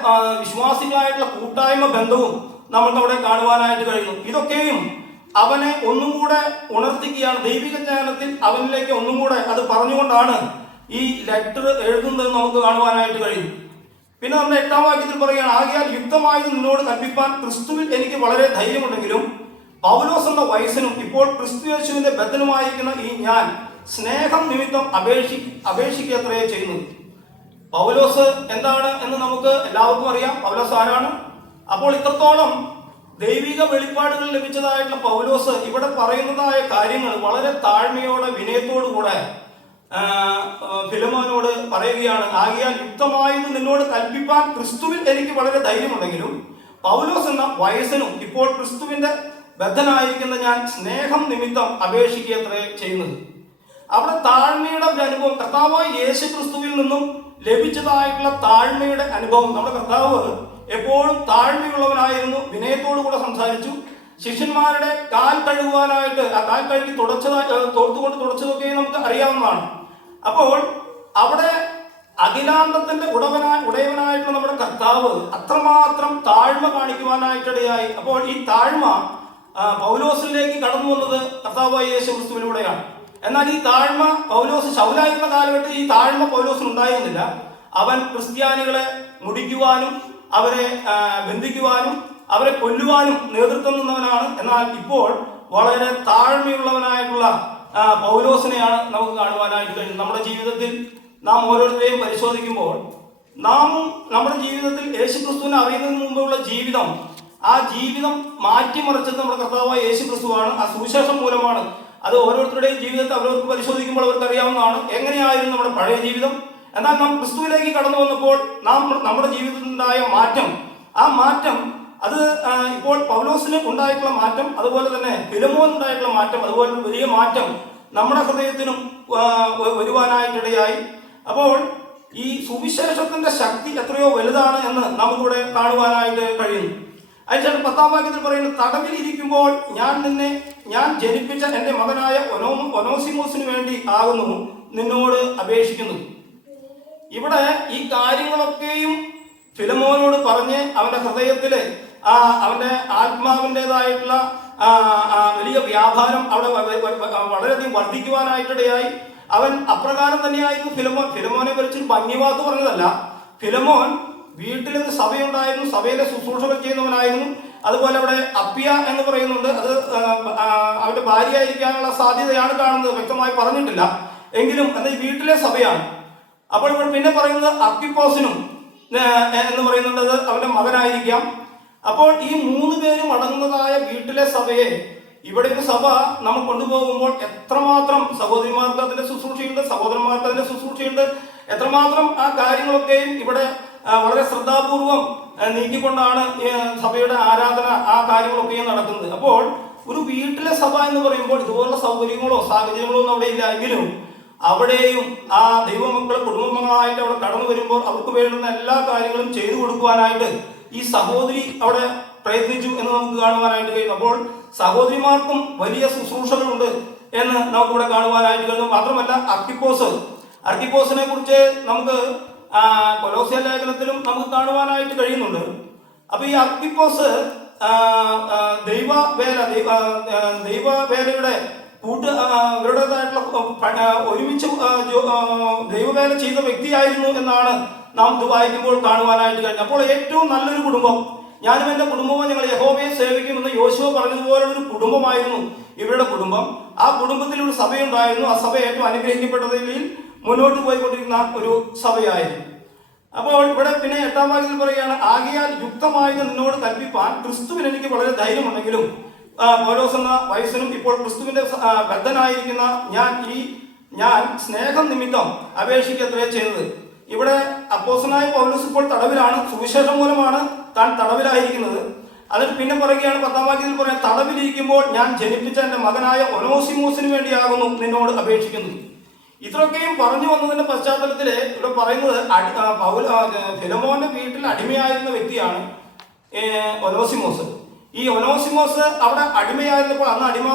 വിശ്വാസികളായിട്ടുള്ള കൂട്ടായ്മ ബന്ധവും നമുക്ക് അവിടെ കാണുവാനായിട്ട് കഴിയുന്നു. ഇതൊക്കെയും അവനെ ഒന്നും കൂടെ ഉണർത്തിക്കുകയാണ്. ദൈവിക ജ്ഞാനത്തിൽ അവനിലേക്ക് ഒന്നും കൂടെ അത് പറഞ്ഞുകൊണ്ടാണ് ഈ ലെറ്റർ എഴുതുന്നത് നമുക്ക് കാണുവാനായിട്ട് കഴിയും. പിന്നെ നമ്മുടെ 8-ാം വാക്യത്തിൽ പറയുകയാണ്, ആകയാൽ യുക്തമായത് നിന്നോട് കൽപ്പിപ്പാൻ ക്രിസ്തുവിൽ എനിക്ക് വളരെ ധൈര്യമുണ്ടെങ്കിലും പൗലോസ് എന്ന വയസ്സനും ഇപ്പോൾ ക്രിസ്തു യേശുവിന്റെ ബദ്ധനുമായിരിക്കുന്ന ഈ ഞാൻ സ്നേഹം നിമിത്തം അപേക്ഷിക്കത്രേ ചെയ്യുന്നത്. പൗലോസ് എന്താണ് എന്ന് നമുക്ക് എല്ലാവർക്കും അറിയാം. പൗലോസ് ആരാണ്? അപ്പോൾ ഇത്രത്തോളം ദൈവിക വെളിപ്പാടുകൾ ലഭിച്ചതായിട്ടുള്ള പൗലോസ് ഇവിടെ പറയുന്നതായ കാര്യങ്ങൾ വളരെ താഴ്മയോടെ വിനയത്തോടു കൂടെ ഫിലമോനോട് പറയുകയാണ്. ആകയാൽ യുക്തമായത് നിന്നോട് കൽപ്പിപ്പാൻ ക്രിസ്തുവിൽ എനിക്ക് വളരെ ധൈര്യമുണ്ടെങ്കിലും പൗലോസ് എന്ന വയസ്സനും ഇപ്പോൾ ക്രിസ്തുവിന്റെ ബദ്ധനായിരിക്കുന്ന ഞാൻ സ്നേഹം നിമിത്തം അപേക്ഷിക്കത്രേ ചെയ്യുന്നത്. അവിടെ താഴ്മയുടെ ഒരു അനുഭവം കർത്താവായ യേശു ക്രിസ്തുവിൽ നിന്നും ലഭിച്ചതായിട്ടുള്ള താഴ്മയുടെ അനുഭവം. നമ്മുടെ കർത്താവ് എപ്പോഴും താഴ്മയുള്ളവനായിരുന്നു, വിനയത്തോടു കൂടെ സംസാരിച്ചു. ശിഷ്യന്മാരുടെ കാൽ കഴുകുവാനായിട്ട് ആ കാൽ കഴുകി തോർത്തുകൊണ്ട് തുടച്ചതൊക്കെ നമുക്ക് അറിയാവുന്നതാണ്. അപ്പോൾ അവിടെ അഖിലാണ്ടത്തിന്റെ ഉടയവനായിട്ടുള്ള നമ്മുടെ കർത്താവ് അത്രമാത്രം താഴ്മ കാണിക്കുവാനായിട്ടിടയായി. അപ്പോൾ ഈ താഴ്മ പൗലോസിലേക്ക് കടന്നു വന്നത് കർത്താവായ യേശു ക്രിസ്തുവിലൂടെയാണ്. എന്നാൽ ഈ താഴ്മ പൗലോസ് ശൗലായിരുന്ന കാലഘട്ടത്തിൽ ഈ താഴ്മ പൗലോസിന് ഉണ്ടായിരുന്നില്ല. അവൻ ക്രിസ്ത്യാനികളെ മുടിക്കുവാനും അവരെ ബന്ധിക്കുവാനും അവരെ കൊല്ലുവാനും നേതൃത്വം നിന്നവനാണ്. എന്നാൽ ഇപ്പോൾ വളരെ താഴ്മയുള്ളവനായിട്ടുള്ള പൗലോസിനെയാണ് നമുക്ക് കാണുവാനായിട്ട് കഴിയും. നമ്മുടെ ജീവിതത്തിൽ നാം ഓരോരുത്തരെയും പരിശോധിക്കുമ്പോൾ നമ്മുടെ ജീവിതത്തിൽ യേശു ക്രിസ്തുവിനെ അറിയുന്നതിന് മുമ്പുള്ള ജീവിതം, ആ ജീവിതം മാറ്റിമറിച്ചത് നമ്മുടെ കർത്താവായ യേശു ക്രിസ്തുവാണ്. ആ സുവിശേഷം മൂലമാണ്. അത് ഓരോരുത്തരുടെയും ജീവിതത്തെ അവരവർക്ക് പരിശോധിക്കുമ്പോൾ അവർക്ക് അറിയാവുന്നതാണ് എങ്ങനെയായിരുന്നു നമ്മുടെ പഴയ ജീവിതം. എന്നാൽ നാം ക്രിസ്തുവിലേക്ക് കടന്നു വന്നപ്പോൾ നമ്മുടെ ജീവിതത്തിലുണ്ടായ മാറ്റം, ആ മാറ്റം അത് ഇപ്പോൾ പൗലോസിന് ഉണ്ടായിട്ടുള്ള മാറ്റം, അതുപോലെ തന്നെ ഫിലമോൻ ഉണ്ടായിട്ടുള്ള മാറ്റം, അതുപോലെ വലിയ മാറ്റം നമ്മുടെ ഹൃദയത്തിനും വരുവാനായിട്ടിടയായി. അപ്പോൾ ഈ സുവിശേഷത്തിന്റെ ശക്തി എത്രയോ വലുതാണ് എന്ന് നമുക്കിവിടെ കാണുവാനായിട്ട് കഴിയുന്നു. അതിനുശേഷം 10-ാം വാക്യത്തിൽ പറയുന്നത്, തടവിലിരിക്കുമ്പോൾ ഞാൻ ജനിപ്പിച്ച എൻ്റെ മകനായ ഒനോസിമോസിന് വേണ്ടി ആകുന്നു നിന്നോട് അപേക്ഷിക്കുന്നു. ഇവിടെ ഈ കാര്യങ്ങളൊക്കെയും ഫിലമോനോട് പറഞ്ഞ് അവന്റെ ഹൃദയത്തില് അവന്റെ ആത്മാവിൻ്റെതായിട്ടുള്ള വലിയ വ്യാപാരം അവിടെ വളരെയധികം വർദ്ധിക്കുവാനായിട്ടിടയായി. അവൻ അപ്രകാരം തന്നെയായിരുന്നു ഫിലമോനെ കുറിച്ച് ഭംഗിവാക്ക് പറഞ്ഞതല്ല. ഫിലമോൻ വീട്ടിലൊരു സഭയുണ്ടായിരുന്നു, സഭയിലെ ശുശ്രൂഷകൾ ചെയ്യുന്നവനായിരുന്നു. അതുപോലെ അവിടെ അപ്പിയ എന്ന് പറയുന്നുണ്ട്, അത് അവരുടെ ഭാര്യയായിരിക്കാനുള്ള സാധ്യതയാണ് കാണുന്നത്, വ്യക്തമായി പറഞ്ഞിട്ടില്ല. എങ്കിലും അത് വീട്ടിലെ സഭയാണ്. അപ്പോൾ ഇവിടെ പിന്നെ പറയുന്നത് അർക്കിപ്പോസിനും എന്ന് പറയുന്നത് അവന്റെ മകനായിരിക്കാം. അപ്പോൾ ഈ 3 പേരും അടങ്ങുന്നതായ വീട്ടിലെ സഭയെ ഇവിടെ ഒരു സഭ നമ്മൾ കൊണ്ടുപോകുമ്പോൾ എത്രമാത്രം സഹോദരിമാർക്ക് അതിന്റെ ശുശ്രൂഷയുണ്ട്, സഹോദരന്മാർക്ക് അതിന്റെ ശുശ്രൂഷയുണ്ട്, എത്രമാത്രം ആ കാര്യങ്ങളൊക്കെയും ഇവിടെ വളരെ ശ്രദ്ധാപൂർവം നീക്കിക്കൊണ്ടാണ് സഭയുടെ ആരാധന ആ കാര്യങ്ങളൊക്കെയും നടക്കുന്നത്. അപ്പോൾ ഒരു വീട്ടിലെ സഭ എന്ന് പറയുമ്പോൾ ഇതുപോലുള്ള സൗകര്യങ്ങളോ സാഹചര്യങ്ങളോ ഒന്നും അവിടെ ഇല്ല. എങ്കിലും അവിടെയും ആ ദൈവമക്കൾ കുടുംബങ്ങളായിട്ട് അവിടെ കടന്നു വരുമ്പോൾ അവർക്ക് വേണ്ടുന്ന എല്ലാ കാര്യങ്ങളും ചെയ്തു കൊടുക്കുവാനായിട്ട് ഈ സഹോദരി അവിടെ പ്രയത്നിച്ചു എന്ന് നമുക്ക് കാണുവാനായിട്ട് കഴിയും. അപ്പോൾ സഹോദരിമാർക്കും വലിയ ശുശ്രൂഷകളുണ്ട് എന്ന് നമുക്കിവിടെ കാണുവാനായിട്ട് കഴിയും. മാത്രമല്ല അർക്കിപ്പോസിനെ കുറിച്ച് നമുക്ക് കൊലോസ്യ ലേഖനത്തിലും നമുക്ക് കാണുവാനായിട്ട് കഴിയുന്നുണ്ട്. അപ്പൊ ഈ അർക്കിപ്പോസ് ദൈവവേലയുടെ ഇവരുടേതായിട്ടുള്ള ഒരുമിച്ച് ദൈവവേല ചെയ്ത വ്യക്തിയായിരുന്നു എന്നാണ് നാം ഇത് വായിക്കുമ്പോൾ കാണുവാനായിട്ട് കഴിഞ്ഞത്. അപ്പോൾ ഏറ്റവും നല്ലൊരു കുടുംബം, ഞാനും എൻ്റെ കുടുംബവും ഞങ്ങൾ യഹോവയെ സേവിക്കുമെന്ന് യോശുവ പറഞ്ഞതുപോലുള്ളൊരു കുടുംബമായിരുന്നു ഇവരുടെ കുടുംബം. ആ കുടുംബത്തിൽ ഒരു സഭയുണ്ടായിരുന്നു. ആ സഭ ഏറ്റവും അനുഗ്രഹിക്കപ്പെട്ടതിൽ മുന്നോട്ട് പോയിക്കൊണ്ടിരുന്ന ഒരു സഭയായിരുന്നു. അപ്പോൾ ഇവിടെ പിന്നെ 8-ാം വാക്യത്തിൽ പറയുകയാണ്, ആകയാൽ യുക്തമായത് നിന്നോട് കൽപ്പിപ്പാൻ ക്രിസ്തുവിന് എനിക്ക് വളരെ ധൈര്യമുണ്ടെങ്കിലും പൗലോസ് എന്ന വയസ്സനും ഇപ്പോൾ ക്രിസ്തുവിന്റെ ബദ്ധനായിരിക്കുന്ന ഞാൻ സ്നേഹം നിമിത്തം അപേക്ഷിക്കത്രേ ചെയ്തത്. ഇവിടെ അപ്പോസ്തലനായ പൗലോസ് ഇപ്പോൾ തടവിലാണ്. സുവിശേഷം മൂലമാണ് താൻ തടവിലായിരിക്കുന്നത്. അതിന് പിന്നെ പറയുകയാണ് 10-ാം വാക്യത്തിൽ പറയാം, തടവിലിരിക്കുമ്പോൾ ഞാൻ ജനിപ്പിച്ച എൻ്റെ മകനായ ഒനോസിമോസിന് വേണ്ടിയാകുന്നു നിന്നോട് അപേക്ഷിക്കുന്നത്. ഇത്രയൊക്കെയും പറഞ്ഞു വന്നതിന്റെ പശ്ചാത്തലത്തിൽ ഇവിടെ പറയുന്നത് ഫിലമോന്റെ വീട്ടിൽ അടിമയായിരുന്ന വ്യക്തിയാണ് ഒനോസിമോസ്. ഈ ഒനോസിമോസ് അവിടെ അടിമയായിരുന്നപ്പോൾ അന്ന് അടിമ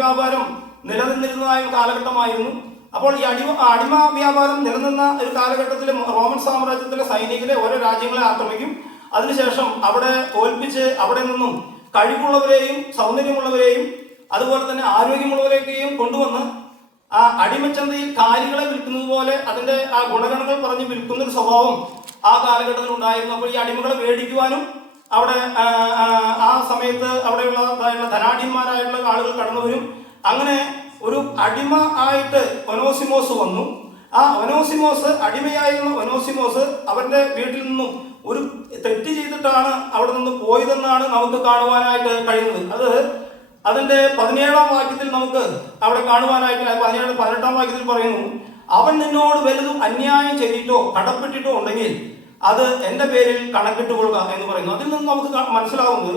വ്യാപാരം നിലനിന്നിരുന്നതായ ഒരു കാലഘട്ടമായിരുന്നു. അപ്പോൾ ഈ അടിമ വ്യാപാരം നിലനിന്ന ഒരു കാലഘട്ടത്തിൽ റോമൻ സാമ്രാജ്യത്തിലെ സൈനികരെ ഓരോ രാജ്യങ്ങളെ ആക്രമിക്കും. അതിനുശേഷം അവിടെ തോൽപ്പിച്ച് അവിടെ നിന്നും കഴിവുള്ളവരെയും സൗന്ദര്യമുള്ളവരെയും അതുപോലെ തന്നെ ആരോഗ്യമുള്ളവരെയൊക്കെയും കൊണ്ടുവന്ന് ആ അടിമച്ചന്തയിൽ കാലികളെ വിൽക്കുന്നത് പോലെ അതിന്റെ ആ ഗുണഗണങ്ങൾ പറഞ്ഞ് വിൽക്കുന്ന ഒരു സ്വഭാവം ആ കാലഘട്ടത്തിൽ ഉണ്ടായിരുന്നു. അപ്പോൾ ഈ അടിമകളെ മേടിക്കുവാനും അവിടെ ആ സമയത്ത് അവിടെയുള്ള ധനാഢ്യന്മാരായിട്ടുള്ള ആളുകൾ കടന്നു വരും. അങ്ങനെ ഒരു അടിമ ആയിട്ട് ഒനോസിമോസ് വന്നു. ആ ഒനോസിമോസ് അടിമയായിരുന്ന ഒനോസിമോസ് അവന്റെ വീട്ടിൽ നിന്നും ഒരു തെറ്റ് ചെയ്തിട്ടാണ് അവിടെ നിന്ന് പോയതെന്നാണ് നമുക്ക് കാണുവാനായിട്ട് കഴിയുന്നത്. അതിന്റെ 17-ാം വാക്യത്തിൽ നമുക്ക് അവിടെ കാണുവാനായിട്ട് 18-ാം വാക്യത്തിൽ പറയുന്നു, അവൻ നിന്നോട് വലുതും അന്യായം ചെയ്തിട്ടോ കടപ്പെട്ടിട്ടോ ഉണ്ടെങ്കിൽ അത് എൻ്റെ പേരിൽ കണക്കിട്ട് കൊള്ളുക എന്ന് പറയുന്നു. അതിൽ നിന്ന് നമുക്ക് മനസ്സിലാവുന്നത്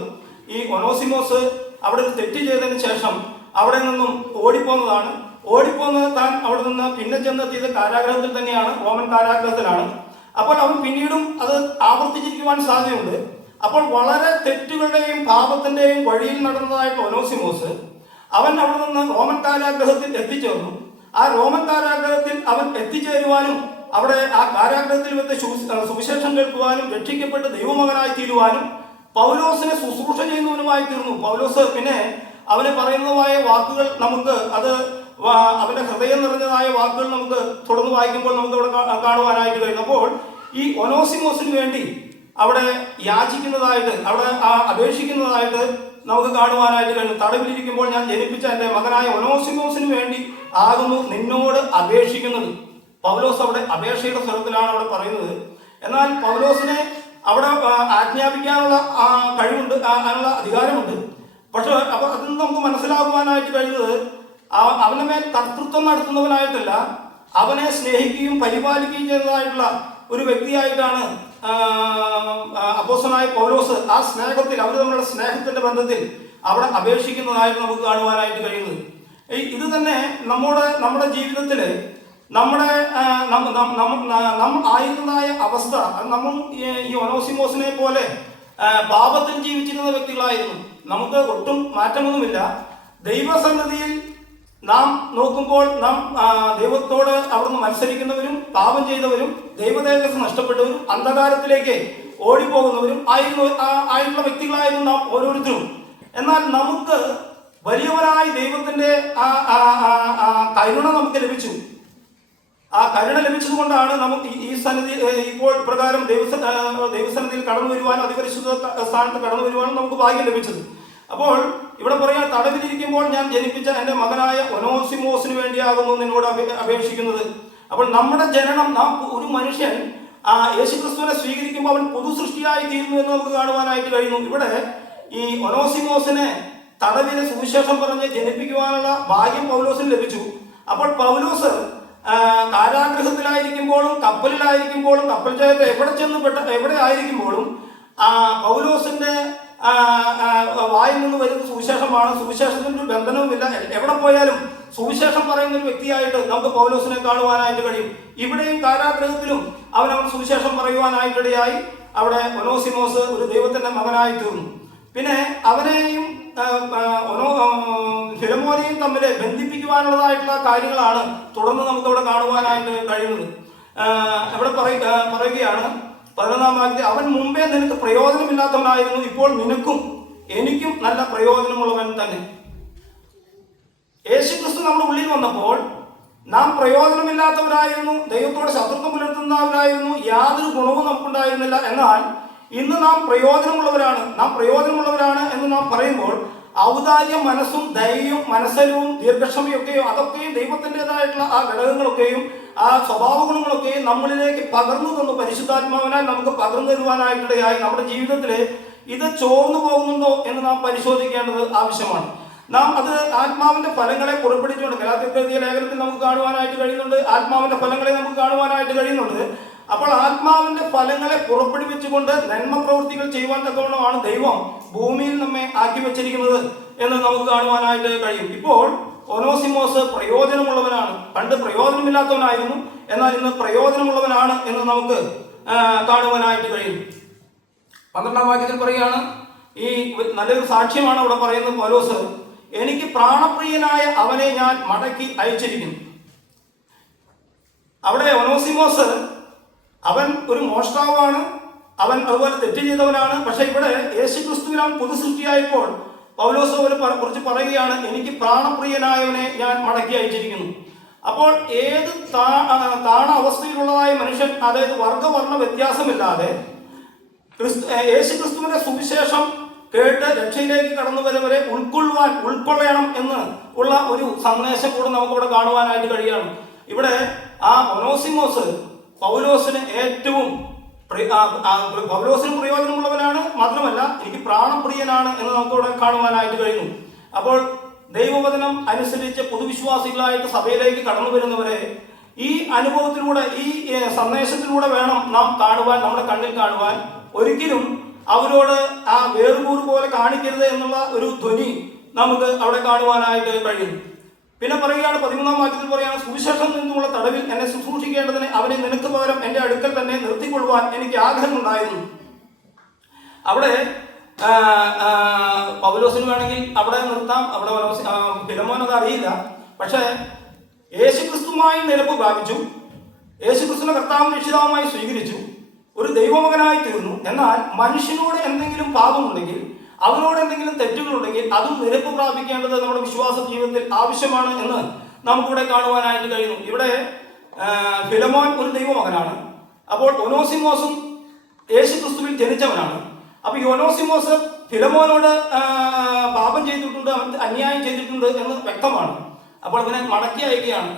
ഈ ഒനോസിമോസ് അവിടെ ഒരു തെറ്റ് ചെയ്തതിന് ശേഷം അവിടെ നിന്നും ഓടിപ്പോന്നതാണ്. ഓടിപ്പോന്നത് താൻ അവിടെ നിന്ന് പിന്നെ ചെന്നെത്തിയത് കാരാഗ്രഹത്തിൽ തന്നെയാണ്, റോമൻ കാരാഗ്രഹത്തിലാണ്. അപ്പോൾ അവൻ പിന്നീടും അത് ആവർത്തിച്ചിരിക്കുവാൻ സാധ്യതയുണ്ട്. അപ്പോൾ വളരെ തെറ്റുകളുടെയും പാപത്തിന്റെയും വഴിയിൽ നടന്നതായിട്ടുള്ള ഒനോസിമോസ് അവൻ അവിടെ നിന്ന് റോമൻ കാരാഗ്രഹത്തിൽ എത്തിച്ചേർന്നു. ആ റോമൻ കാരാഗ്രഹത്തിൽ അവൻ എത്തിച്ചേരുവാനും അവിടെ ആ കാരാഗ്രഹത്തിൽ വെച്ച് സുവിശേഷം കേൾക്കുവാനും രക്ഷിക്കപ്പെട്ട് ദൈവമകനായി തീരുവാനും പൗലോസിനെ ശുശ്രൂഷ ചെയ്യുന്നവനുമായി തീർന്നു. പൗലോസ് പിന്നെ അവന് പറയുന്നതായ വാക്കുകൾ നമുക്ക് അവന്റെ ഹൃദയം നിറഞ്ഞതായ വാക്കുകൾ നമുക്ക് തുടർന്ന് വായിക്കുമ്പോൾ നമുക്ക് അവിടെ കാണുവാനായിട്ട് കഴിയും. അപ്പോൾ ഈ ഒനോസിമോസിന് വേണ്ടി അവിടെ യാചിക്കുന്നതായിട്ട് അവിടെ അപേക്ഷിക്കുന്നതായിട്ട് നമുക്ക് കാണുവാനായിട്ട് കഴിയും. തടവിലിരിക്കുമ്പോൾ ഞാൻ ജനിപ്പിച്ച എൻ്റെ മകനായ ഒനോസിമോസിന് വേണ്ടി ആകുന്നു നിന്നോട് അപേക്ഷിക്കുന്നത്. പൗലോസ് അവിടെ അപേക്ഷയുടെ സ്വരത്തിലാണ് അവിടെ പറയുന്നത്. എന്നാൽ പൗലോസിനെ അവിടെ ആജ്ഞാപിക്കാനുള്ള കഴിവുണ്ട്, അതിനുള്ള അധികാരമുണ്ട്. പക്ഷെ അപ്പൊ അതിൽ നിന്ന് നമുക്ക് മനസ്സിലാക്കുവാനായിട്ട് കഴിയുന്നത് അവന്റെ മേൽ കർത്തൃത്വം നടത്തുന്നവനായിട്ടല്ല, അവനെ സ്നേഹിക്കുകയും പരിപാലിക്കുകയും ചെയ്യുന്നതായിട്ടുള്ള ഒരു വ്യക്തിയായിട്ടാണ് അപ്പോസ്തലനായ പൗലോസ് ആ സ്നേഹത്തിൽ അവർ തമ്മിലുള്ള സ്നേഹത്തിന്റെ ബന്ധത്തിൽ അവിടെ അപേക്ഷിക്കുന്നതായിട്ട് നമുക്ക് കാണുവാനായിട്ട് കഴിയുന്നത്. ഇത് തന്നെ നമ്മുടെ ജീവിതത്തില് നമ്മുടെ ആയിരുന്നതായ അവസ്ഥ നമ്മൾ ഈ ഒനോസിമോസിനെ പോലെ പാപത്തിൽ ജീവിച്ചിരുന്ന വ്യക്തികളായിരുന്നു. നമുക്ക് ഒട്ടും മാറ്റമൊന്നുമില്ല. ദൈവസന്നിധിയിൽ നാം നോക്കുമ്പോൾ നാം ദൈവത്തോട് അവിടുന്ന് മത്സരിക്കുന്നവരും പാപം ചെയ്തവരും ദൈവതേജസ് നഷ്ടപ്പെട്ടവരും അന്ധകാരത്തിലേക്ക് ഓടിപ്പോകുന്നവരും ആയിട്ടുള്ള വ്യക്തികളായിരുന്നു നാം ഓരോരുത്തരും. എന്നാൽ നമുക്ക് വലിയവനായ ദൈവത്തിന്റെ കരുണ നമുക്ക് ലഭിച്ചു. ആ കരുണ ലഭിച്ചത് കൊണ്ടാണ് നമുക്ക് ഈ സന്നിധി ഇപ്പോൾ പ്രകാരം ദൈവസന്നിധിയിൽ കടന്നു വരുവാനും അതിപരിശുദ്ധ സ്ഥാനത്ത് കടന്നു വരുവാനും നമുക്ക് ഭാഗ്യം ലഭിച്ചത്. അപ്പോൾ ഇവിടെ പറയാൻ തടവിലിരിക്കുമ്പോൾ ഞാൻ ജനിപ്പിച്ച എൻ്റെ മകനായ ഒനോസിമോസിന് വേണ്ടിയാകുന്നു നിന്നോട് അപേക്ഷിക്കുന്നത്. അപ്പോൾ നമ്മുടെ ജനനം ഒരു മനുഷ്യൻ യേശുക്രിസ്തുവിനെ സ്വീകരിക്കുമ്പോൾ അവൻ പുതു സൃഷ്ടിയായി തീരുന്നു എന്ന് നമുക്ക് കാണുവാനായിട്ട് കഴിയുന്നു. ഇവിടെ ഈ ഒനോസിമോസിനെ തടവിന് സുവിശേഷം പറഞ്ഞ് ജനിപ്പിക്കുവാനുള്ള ഭാഗ്യം പൗലോസിന് ലഭിച്ചു. അപ്പോൾ പൗലോസ് കാരാഗ്രഹത്തിലായിരിക്കുമ്പോഴും കപ്പലിലായിരിക്കുമ്പോഴും കപ്പൽ ജയത്ത് എവിടെ ആയിരിക്കുമ്പോഴും പൗലോസിന്റെ വായിൽ നിന്ന് വരുന്ന സുവിശേഷമാണ്. സുവിശേഷത്തിന്റെ ഒരു ബന്ധനവുമില്ല. എവിടെ പോയാലും സുവിശേഷം പറയുന്ന ഒരു വ്യക്തിയായിട്ട് നമുക്ക് പൗലോസിനെ കാണുവാനായിട്ട് കഴിയും. ഇവിടെയും കാരാഗ്രഹത്തിലും അവൻ സുവിശേഷം പറയുവാനായിട്ടിടയായി. അവിടെ ഒനോസിമോസ് ഒരു ദൈവത്തിന്റെ മകനായി തീർന്നു. പിന്നെ അവനെയും ഫിലമോനെയും തമ്മിൽ ബന്ധിപ്പിക്കുവാനുള്ളതായിട്ടുള്ള കാര്യങ്ങളാണ് തുടർന്ന് നമുക്കവിടെ കാണുവാനായിട്ട് കഴിയുന്നത്. ഇവിടെ പറയുകയാണ് 11-ാം വാക്യത്തിൽ, അവൻ മുമ്പേ നിനക്ക് പ്രയോജനമില്ലാത്തവനായിരുന്നു, ഇപ്പോൾ നിനക്കും എനിക്കും നല്ല പ്രയോജനമുള്ളവൻ തന്നെ. യേശുക്രിസ്തു നമ്മുടെ ഉള്ളിൽ വന്നപ്പോൾ നാം പ്രയോജനമില്ലാത്തവരായിരുന്നു, ദൈവത്തോട് ശത്രുത്വം പുലർത്തുന്നവരായിരുന്നു, യാതൊരു ഗുണവും നമുക്കുണ്ടായിരുന്നില്ല. എന്നാൽ ഇന്ന് നാം പ്രയോജനമുള്ളവരാണ് എന്ന് നാം പറയുമ്പോൾ ഔദാര്യം, മനസ്സും ദയയും മനസ്സരവും ദീർഘക്ഷമയൊക്കെയും അതൊക്കെയും ദൈവത്തിൻ്റെതായിട്ടുള്ള ആ ഘടകങ്ങളൊക്കെയും ആ സ്വഭാവ ഗുണങ്ങളൊക്കെയും നമ്മളിലേക്ക് പകർന്നു തന്നു പരിശുദ്ധാത്മാവിനാൽ നമുക്ക് പകർന്നു തരുവാനായിട്ടിടയായി നമ്മുടെ ജീവിതത്തിൽ ഇത് ചോർന്നു പോകുന്നുണ്ടോ എന്ന് നാം പരിശോധിക്കേണ്ടത് ആവശ്യമാണ്. നാം അത് ആത്മാവിന്റെ ഫലങ്ങളെ പുറപ്പെടുവിച്ചുകൊണ്ട് ഗലാത്യർക്കെഴുതിയ ലേഖനത്തിൽ നമുക്ക് കാണുവാനായിട്ട് കഴിയുന്നുണ്ട്. ആത്മാവിന്റെ ഫലങ്ങളെ നമുക്ക് കാണുവാനായിട്ട് കഴിയുന്നുണ്ട്. അപ്പോൾ ആത്മാവിന്റെ ഫലങ്ങളെ പുറപ്പെടുവിച്ചുകൊണ്ട് നന്മ പ്രവൃത്തികൾ ചെയ്യുവാൻ തക്കവണ്ണമാണ് ദൈവം ഭൂമിയിൽ നമ്മെ ആക്കി വെച്ചിരിക്കുന്നത് എന്ന് നമുക്ക് കാണുവാനായിട്ട് കഴിയും. ഇപ്പോൾ ഒനോസിമോസ് പ്രയോജനമുള്ളവനാണ്. പണ്ട് പ്രയോജനമില്ലാത്തവനായിരുന്നു, എന്നാൽ ഇന്ന് പ്രയോജനമുള്ളവനാണ് എന്ന് നമുക്ക് കാണുവാനായിട്ട് കഴിയും. 12-ാം വാക്യത്തിൽ പറയുകയാണ്, ഈ നല്ലൊരു സാക്ഷ്യമാണ് അവിടെ പറയുന്നത് പൗലോസ്, എനിക്ക് പ്രാണപ്രിയനായ അവനെ ഞാൻ മടക്കി അയച്ചിരിക്കുന്നു. അവിടെ ഒനോസിമോസ് അവൻ ഒരു മോഷ്ടാവാണ്, അവൻ അതുപോലെ തെറ്റ് ചെയ്തവനാണ്. പക്ഷെ ഇവിടെ യേശുക്രിസ്തുവിൽ അവൻ പുതുസൃഷ്ടിയായപ്പോൾ പൗലോസ് അവനെ കുറിച്ച് പറയുകയാണ്, എനിക്ക് പ്രാണപ്രിയനായവനെ ഞാൻ മടക്കി അയച്ചിരിക്കുന്നു. അപ്പോൾ ഏത് താണ അവസ്ഥയിലുള്ളതായ മനുഷ്യൻ, അതായത് വർഗവർണ്ണ വ്യത്യാസമില്ലാതെ യേശുക്രിസ്തുവിന്റെ സുവിശേഷം കേട്ട് രക്ഷയിലേക്ക് കടന്നു വരെ ഉൾക്കൊള്ളണം എന്ന് ഉള്ള ഒരു സന്ദേശം കൂടെ നമുക്കിവിടെ കാണുവാനായിട്ട് കഴിയാണ്. ഇവിടെ ആ ഒനോസിമോസ് പൗലോസിന് ഏറ്റവും പൗലോസിന് പ്രയോജനമുള്ളവനാണ്, മാത്രമല്ല എനിക്ക് പ്രാണപ്രിയനാണ് എന്ന് നമുക്കിവിടെ കാണുവാനായിട്ട് കഴിയുന്നു. അപ്പോൾ ദൈവവചനം അനുസരിച്ച് പൊതുവിശ്വാസികളായിട്ട് സഭയിലേക്ക് കടന്നു വരുന്നവരെ ഈ അനുഭവത്തിലൂടെ, ഈ സന്ദേശത്തിലൂടെ വേണം നാം കാണുവാൻ, നമ്മുടെ കണ്ണിൽ കാണുവാൻ. ഒരിക്കലും അവരോട് ആ വേറുകൂറ് പോലെ കാണിക്കരുത് എന്നുള്ള ഒരു ധ്വനി നമുക്ക് അവിടെ കാണുവാനായിട്ട് കഴിയുന്നു. പിന്നെ പറയുകയാണ്, 13-ാം വാക്യത്തിൽ പറയുകയാണ്, സുവിശേഷം നിന്നുള്ള തടവിൽ എന്നെ ശുശ്രൂഷിക്കേണ്ടതിന് അവനെ നിനക്ക് പകരം എൻ്റെ അടുക്കൽ തന്നെ നിർത്തിക്കൊള്ളുവാൻ എനിക്ക് ആഗ്രഹമുണ്ടായിരുന്നു. അവിടെ പൗലോസിന് വേണമെങ്കിൽ അവിടെ നിർത്താം, അവിടെ ഫിലമോൻ അത് അറിയില്ല. പക്ഷേ യേശുക്രിസ്തുമായി നിരപ്പ് പ്രാപിച്ചു, യേശുക്രിസ്തുവിനെ കർത്താവും രക്ഷിതാവുമായി സ്വീകരിച്ചു, ഒരു ദൈവമകനായി തീർന്നു. എന്നാൽ മനുഷ്യനോട് എന്തെങ്കിലും പാപമുണ്ടെങ്കിൽ, അവനോട് എന്തെങ്കിലും തെറ്റുകളുണ്ടെങ്കിൽ അതും നിരപ്പ് പ്രാപിക്കേണ്ടത് നമ്മുടെ വിശ്വാസ ജീവിതത്തിൽ ആവശ്യമാണ് എന്ന് നമുക്കിവിടെ കാണുവാനായിട്ട് കഴിയുന്നു. ഇവിടെ ഫിലമോൻ ഒരു ദൈവമകനാണ്. അപ്പോൾ ഒനോസിമോസും യേശുക്രിസ്തുവിൽ ജനിച്ചവനാണ്. അപ്പൊ ഈ ഒനോസിമോസ് ഫിലമോനോട് പാപം ചെയ്തിട്ടുണ്ട്, അവൻ അന്യായം ചെയ്തിട്ടുണ്ട് എന്ന് വ്യക്തമാണ്. അപ്പോൾ അതിനെ മടക്കി അയക്കുകയാണ്.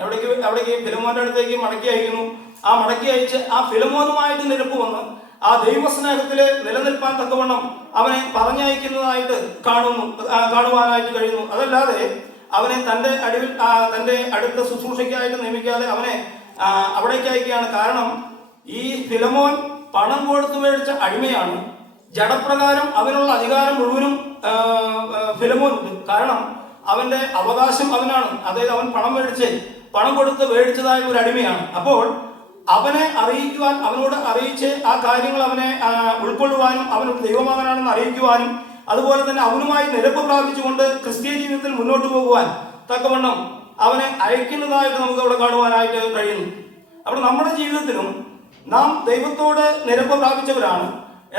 എവിടേക്ക് ഫിലമോന്റെ അടുത്തേക്ക് മടക്കി അയക്കുന്നു. ആ മടക്കി അയച്ച് ആ ഫിലമോനുമായിട്ട് നിരപ്പ് വന്ന് ആ ദൈവസ്നേഹത്തില് നിലനിൽപ്പാൻ തക്കവണ്ണം അവനെ പറഞ്ഞയക്കുന്നതായിട്ട് കാണുവാനായിട്ട് കഴിയുന്നു. അതല്ലാതെ അവനെ തൻ്റെ അടുത്ത ശുശ്രൂഷയ്ക്കായിട്ട് നിയമിക്കാതെ അവനെ അവിടേക്ക് അയക്കുകയാണ്. കാരണം ഈ ഫിലമോൻ പണം കൊടുത്തു മേടിച്ച അടിമയാണ്. ജഡപ്രകാരം അവനുള്ള അധികാരം മുഴുവനും ഫിലമോനുണ്ട്. കാരണം അവന്റെ അവകാശം അവനാണ്. അതായത് അവൻ പണം കൊടുത്ത് മേടിച്ചതായ ഒരു അടിമയാണ്. അപ്പോൾ അവനെ അറിയിക്കുവാൻ, അവനോട് അറിയിച്ച് ആ കാര്യങ്ങൾ അവനെ ഉൾക്കൊള്ളുവാനും അവനൊരു ദൈവമകനാണെന്ന് അറിയിക്കുവാനും അതുപോലെ തന്നെ അവനുമായി നിരപ്പ് പ്രാപിച്ചുകൊണ്ട് ക്രിസ്തീയ ജീവിതത്തിൽ മുന്നോട്ട് പോകുവാൻ തക്കവണ്ണം അവനെ അയക്കുന്നതായിട്ട് നമുക്ക് അവിടെ കാണുവാനായിട്ട് കഴിയുന്നു. അപ്പോൾ നമ്മുടെ ജീവിതത്തിലും നാം ദൈവത്തോട് നിരപ്പ് പ്രാപിച്ചവരാണ്.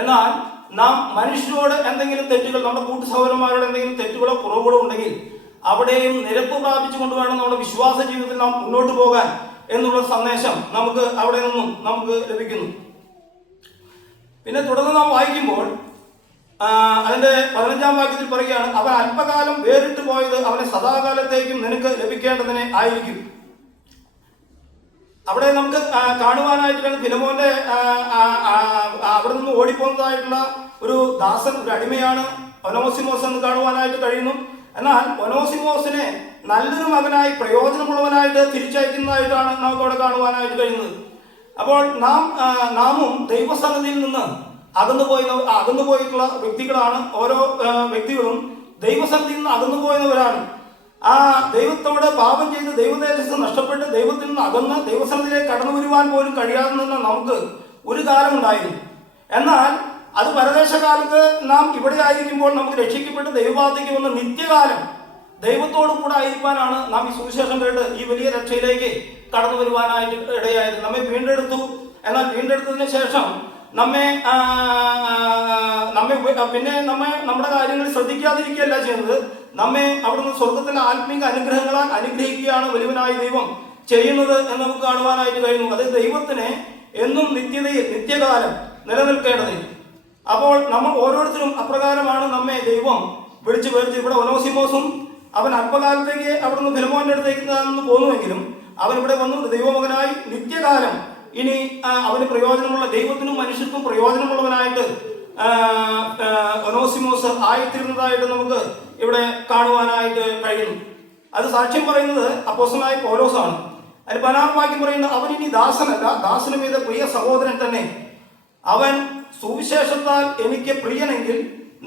എന്നാൽ നാം മനുഷ്യരോട് എന്തെങ്കിലും തെറ്റുകൾ, നമ്മുടെ കൂട്ടു സഹോദരന്മാരോട് എന്തെങ്കിലും തെറ്റുകളോ കുറവുകളോ ഉണ്ടെങ്കിൽ അവിടെയും നിരപ്പ് പ്രാപിച്ചുകൊണ്ട് വേണം നമ്മുടെ വിശ്വാസ ജീവിതത്തിൽ നാം മുന്നോട്ട് പോകാൻ എന്നുള്ള സന്ദേശം നമുക്ക് അവിടെ നിന്നും നമുക്ക് ലഭിക്കുന്നു. പിന്നെ തുടർന്ന് നാം വായിക്കുമ്പോൾ അതിന്റെ 15-ാം വാക്യത്തിൽ പറയുകയാണ്, അവൻ അല്പകാലം വേറിട്ട് പോയത് അവനെ സദാകാലത്തേക്കും നിനക്ക് ലഭിക്കേണ്ടതിനെ ആയിരിക്കും. അവിടെ നമുക്ക് കാണുവാനായിട്ട് ഫിലമോന്റെ അവിടെ നിന്ന് ഓടിപ്പോകുന്നതായിട്ടുള്ള ഒരു ദാസൻ, ഒരു അടിമയാണ് ഒനോസിമോസ് എന്ന് കാണുവാനായിട്ട് കഴിയുന്നു. എന്നാൽ ഒനോസിമോസിനെ നല്ലൊരു മകനായി പ്രയോജനമുള്ളവനായിട്ട് തിരിച്ചയക്കുന്നതായിട്ടാണ് നമുക്ക് അവിടെ കാണുവാനായിട്ട് കഴിയുന്നത്. അപ്പോൾ നാമും ദൈവസന്നിധിയിൽ നിന്ന് അകന്നു പോയിട്ടുള്ള വ്യക്തികളാണ്. ഓരോ വ്യക്തികളും ദൈവസന്നിധിയിൽ നിന്ന് അകന്നു പോയവരാണ്. ആ ദൈവത്തോട് പാപം ചെയ്ത് ദൈവതേജസ് നഷ്ടപ്പെട്ട് ദൈവത്തിൽ നിന്ന് അകന്ന് ദൈവസന്നിധിയിലേക്ക് കടന്നു വരുവാൻ പോലും കഴിയാതെ നിന്ന് നമുക്ക് ഒരു കാലമുണ്ടായിരുന്നു. എന്നാൽ അത് പരദേശകാലത്ത് നാം ഇവിടെ ആയിരിക്കുമ്പോൾ നമുക്ക് രക്ഷിക്കപ്പെട്ട് ദൈവഭാഗത്തേക്ക് വന്ന് നിത്യകാലം ദൈവത്തോടു കൂടെ ആയിരിക്കാനാണ് നാം ഈ സുവിശേഷം കേട്ട് ഈ വലിയ രക്ഷയിലേക്ക് കടന്നു വരുവാനായിട്ട് ഇടയായത്. നമ്മെ വീണ്ടെടുത്തു. എന്നാൽ വീണ്ടെടുത്തതിന് ശേഷം നമ്മുടെ കാര്യങ്ങൾ ശ്രദ്ധിക്കാതിരിക്കുകയല്ല ചെയ്യുന്നത്. നമ്മെ അവിടുന്ന് സ്വർഗത്തിലെ ആത്മീക അനുഗ്രഹങ്ങളാൽ അനുഗ്രഹിക്കുകയാണ് വലിയവനായ ദൈവം ചെയ്യുന്നത് എന്ന് നമുക്ക് കാണുവാനായിട്ട് കഴിയുന്നു. അത് ദൈവത്തിന് എന്നും നിത്യകാലം നിലനിൽക്കേണ്ടത്. അപ്പോൾ നമ്മൾ ഓരോരുത്തരും അപ്രകാരമാണ് നമ്മെ ദൈവം വിളിച്ചു പേരിച്ച് ഇവിടെ ഒനോസിമോസും അവൻ അല്പകാലത്തേക്ക് അവിടെ നിന്ന് ഫിലമോന്റെ അടുത്തേക്ക് നിന്ന് പോന്നുവെങ്കിലും അവൻ ഇവിടെ വന്നു ദൈവമകനായി നിത്യകാലം ഇനി അവന് പ്രയോജനമുള്ള ദൈവത്തിനും മനുഷ്യർക്കും പ്രയോജനമുള്ളവനായിട്ട് ഒനോസിമോസ് ആയിത്തീരുന്നതായിട്ട് നമുക്ക് ഇവിടെ കാണുവാനായിട്ട് കഴിയുന്നു. അത് സാക്ഷ്യം പറയുന്നത് അപ്പോസ്തലനായ പൗലോസാണ്. അതിൽ 12 വാക്യം പറയുന്നത് അവൻ ഇനി ദാസനല്ല, ദാസനും ഇത് പ്രിയ സഹോദരൻ തന്നെ. അവൻ സുവിശേഷത്താൽ എനിക്ക് പ്രിയനെങ്കിൽ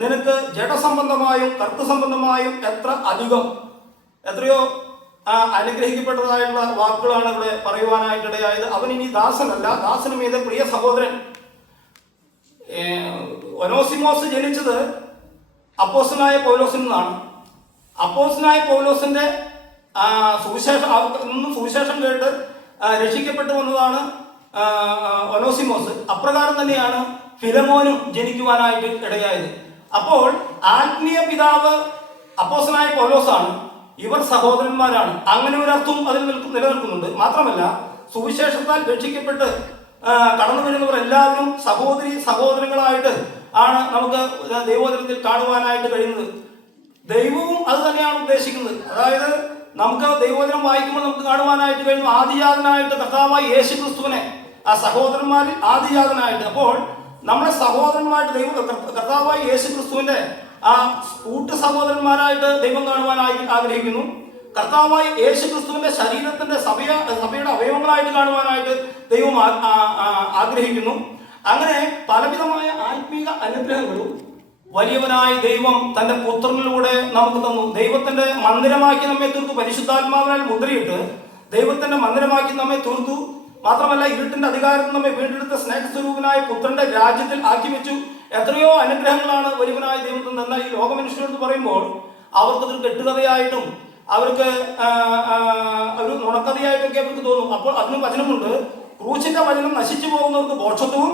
നിനക്ക് ജഡസംബന്ധമായും കർത്തസംബന്ധമായും എത്ര അധികം. എത്രയോ അനുഗ്രഹിക്കപ്പെട്ടതായിട്ടുള്ള വാക്കുകളാണ് ഇവിടെ പറയുവാനായിട്ടിടയായത്. അവൻ ഇനി ദാസനല്ല, ദാസനും ഇത് പ്രിയ സഹോദരൻ. ഒനോസിമോസ് ജനിച്ചത് അപ്പോസ്തലനായ പൗലോസിൽ നിന്നാണ്. അപ്പോസ്തലനായ പൗലോസിന്റെ സുവിശേഷം കേട്ട് രക്ഷിക്കപ്പെട്ടു വന്നതാണ് ഒനോസിമോസ്. അപ്രകാരം തന്നെയാണ് ഫിലമോനും ജനിക്കുവാനായിട്ട് ഇടയായത്. അപ്പോൾ ആത്മീയ പിതാവ് അപ്പോസ്തലനായ പൗലോസാണ്, ഇവർ സഹോദരന്മാരാണ്. അങ്ങനെ ഒരു അർത്ഥം അതിൽ നിലനിൽക്കുന്നുണ്ട്. മാത്രമല്ല സുവിശേഷത്താൽ രക്ഷിക്കപ്പെട്ട് കടന്നു വരുന്നവർ എല്ലാവരും സഹോദരങ്ങളായിട്ട് ആണ് നമുക്ക് ദൈവവചനത്തിൽ കാണുവാനായിട്ട് കഴിയുന്നത്. ദൈവവും അത് തന്നെയാണ് ഉദ്ദേശിക്കുന്നത്. അതായത് നമുക്ക് ദൈവവചനം വായിക്കുമ്പോൾ നമുക്ക് കാണുവാനായിട്ട് കഴിയും ആദിജാതനായിട്ട് കർത്താവായ യേശു ക്രിസ്തുവിനെ ആ സഹോദരന്മാരിൽ ആദിജാതനായിട്ട്. അപ്പോൾ നമ്മുടെ സഹോദരന്മാരായിട്ട് കർത്താവായ യേശു ക്രിസ്തുവിന്റെ ആ കൂട്ടു സഹോദരന്മാരായിട്ട് ദൈവം കാണുവാനായി ആഗ്രഹിക്കുന്നു. കർത്താവായ യേശു ക്രിസ്തുവിന്റെ ശരീരത്തിന്റെ സഭയുടെ അവയവങ്ങളായിട്ട് കാണുവാനായിട്ട് ദൈവം ആഗ്രഹിക്കുന്നു. അങ്ങനെ പലവിധമായ ആത്മീക അനുഗ്രഹങ്ങളും വലിയവനായ ദൈവം തന്റെ പുത്രനിലൂടെ നമുക്ക് തന്നു. ദൈവത്തിന്റെ മന്ദിരമാക്കി നമ്മെ തീർത്തു. പരിശുദ്ധാത്മാവിനാൽ മുദ്രയിട്ട് ദൈവത്തിന്റെ മന്ദിരമാക്കി നമ്മെ തീർത്തു. മാത്രമല്ല ഇരുട്ടിന്റെ അധികാരത്തിൽ നമ്മെ വീണ്ടെടുത്ത സ്നേഹസ്വരൂപനായ പുത്രന്റെ രാജ്യത്തിൽ ആക്കി വെച്ചു. എത്രയോ അനുഗ്രഹങ്ങളാണ് വലിയവനായ ദൈവത്തിന്. എന്നാൽ ഈ ലോകമനുഷ്യരെന്ന് പറയുമ്പോൾ അവർക്കതൊരു കെട്ടുകഥയായിട്ടും അവർക്ക് ഒരു നുണക്കഥയായിട്ടൊക്കെ അവർക്ക് തോന്നും. അപ്പോൾ അതിന് വചനമുണ്ട്, ക്രൂശിന്റെ വചനം നശിച്ചു പോകുന്നവർക്ക് മോക്ഷത്വവും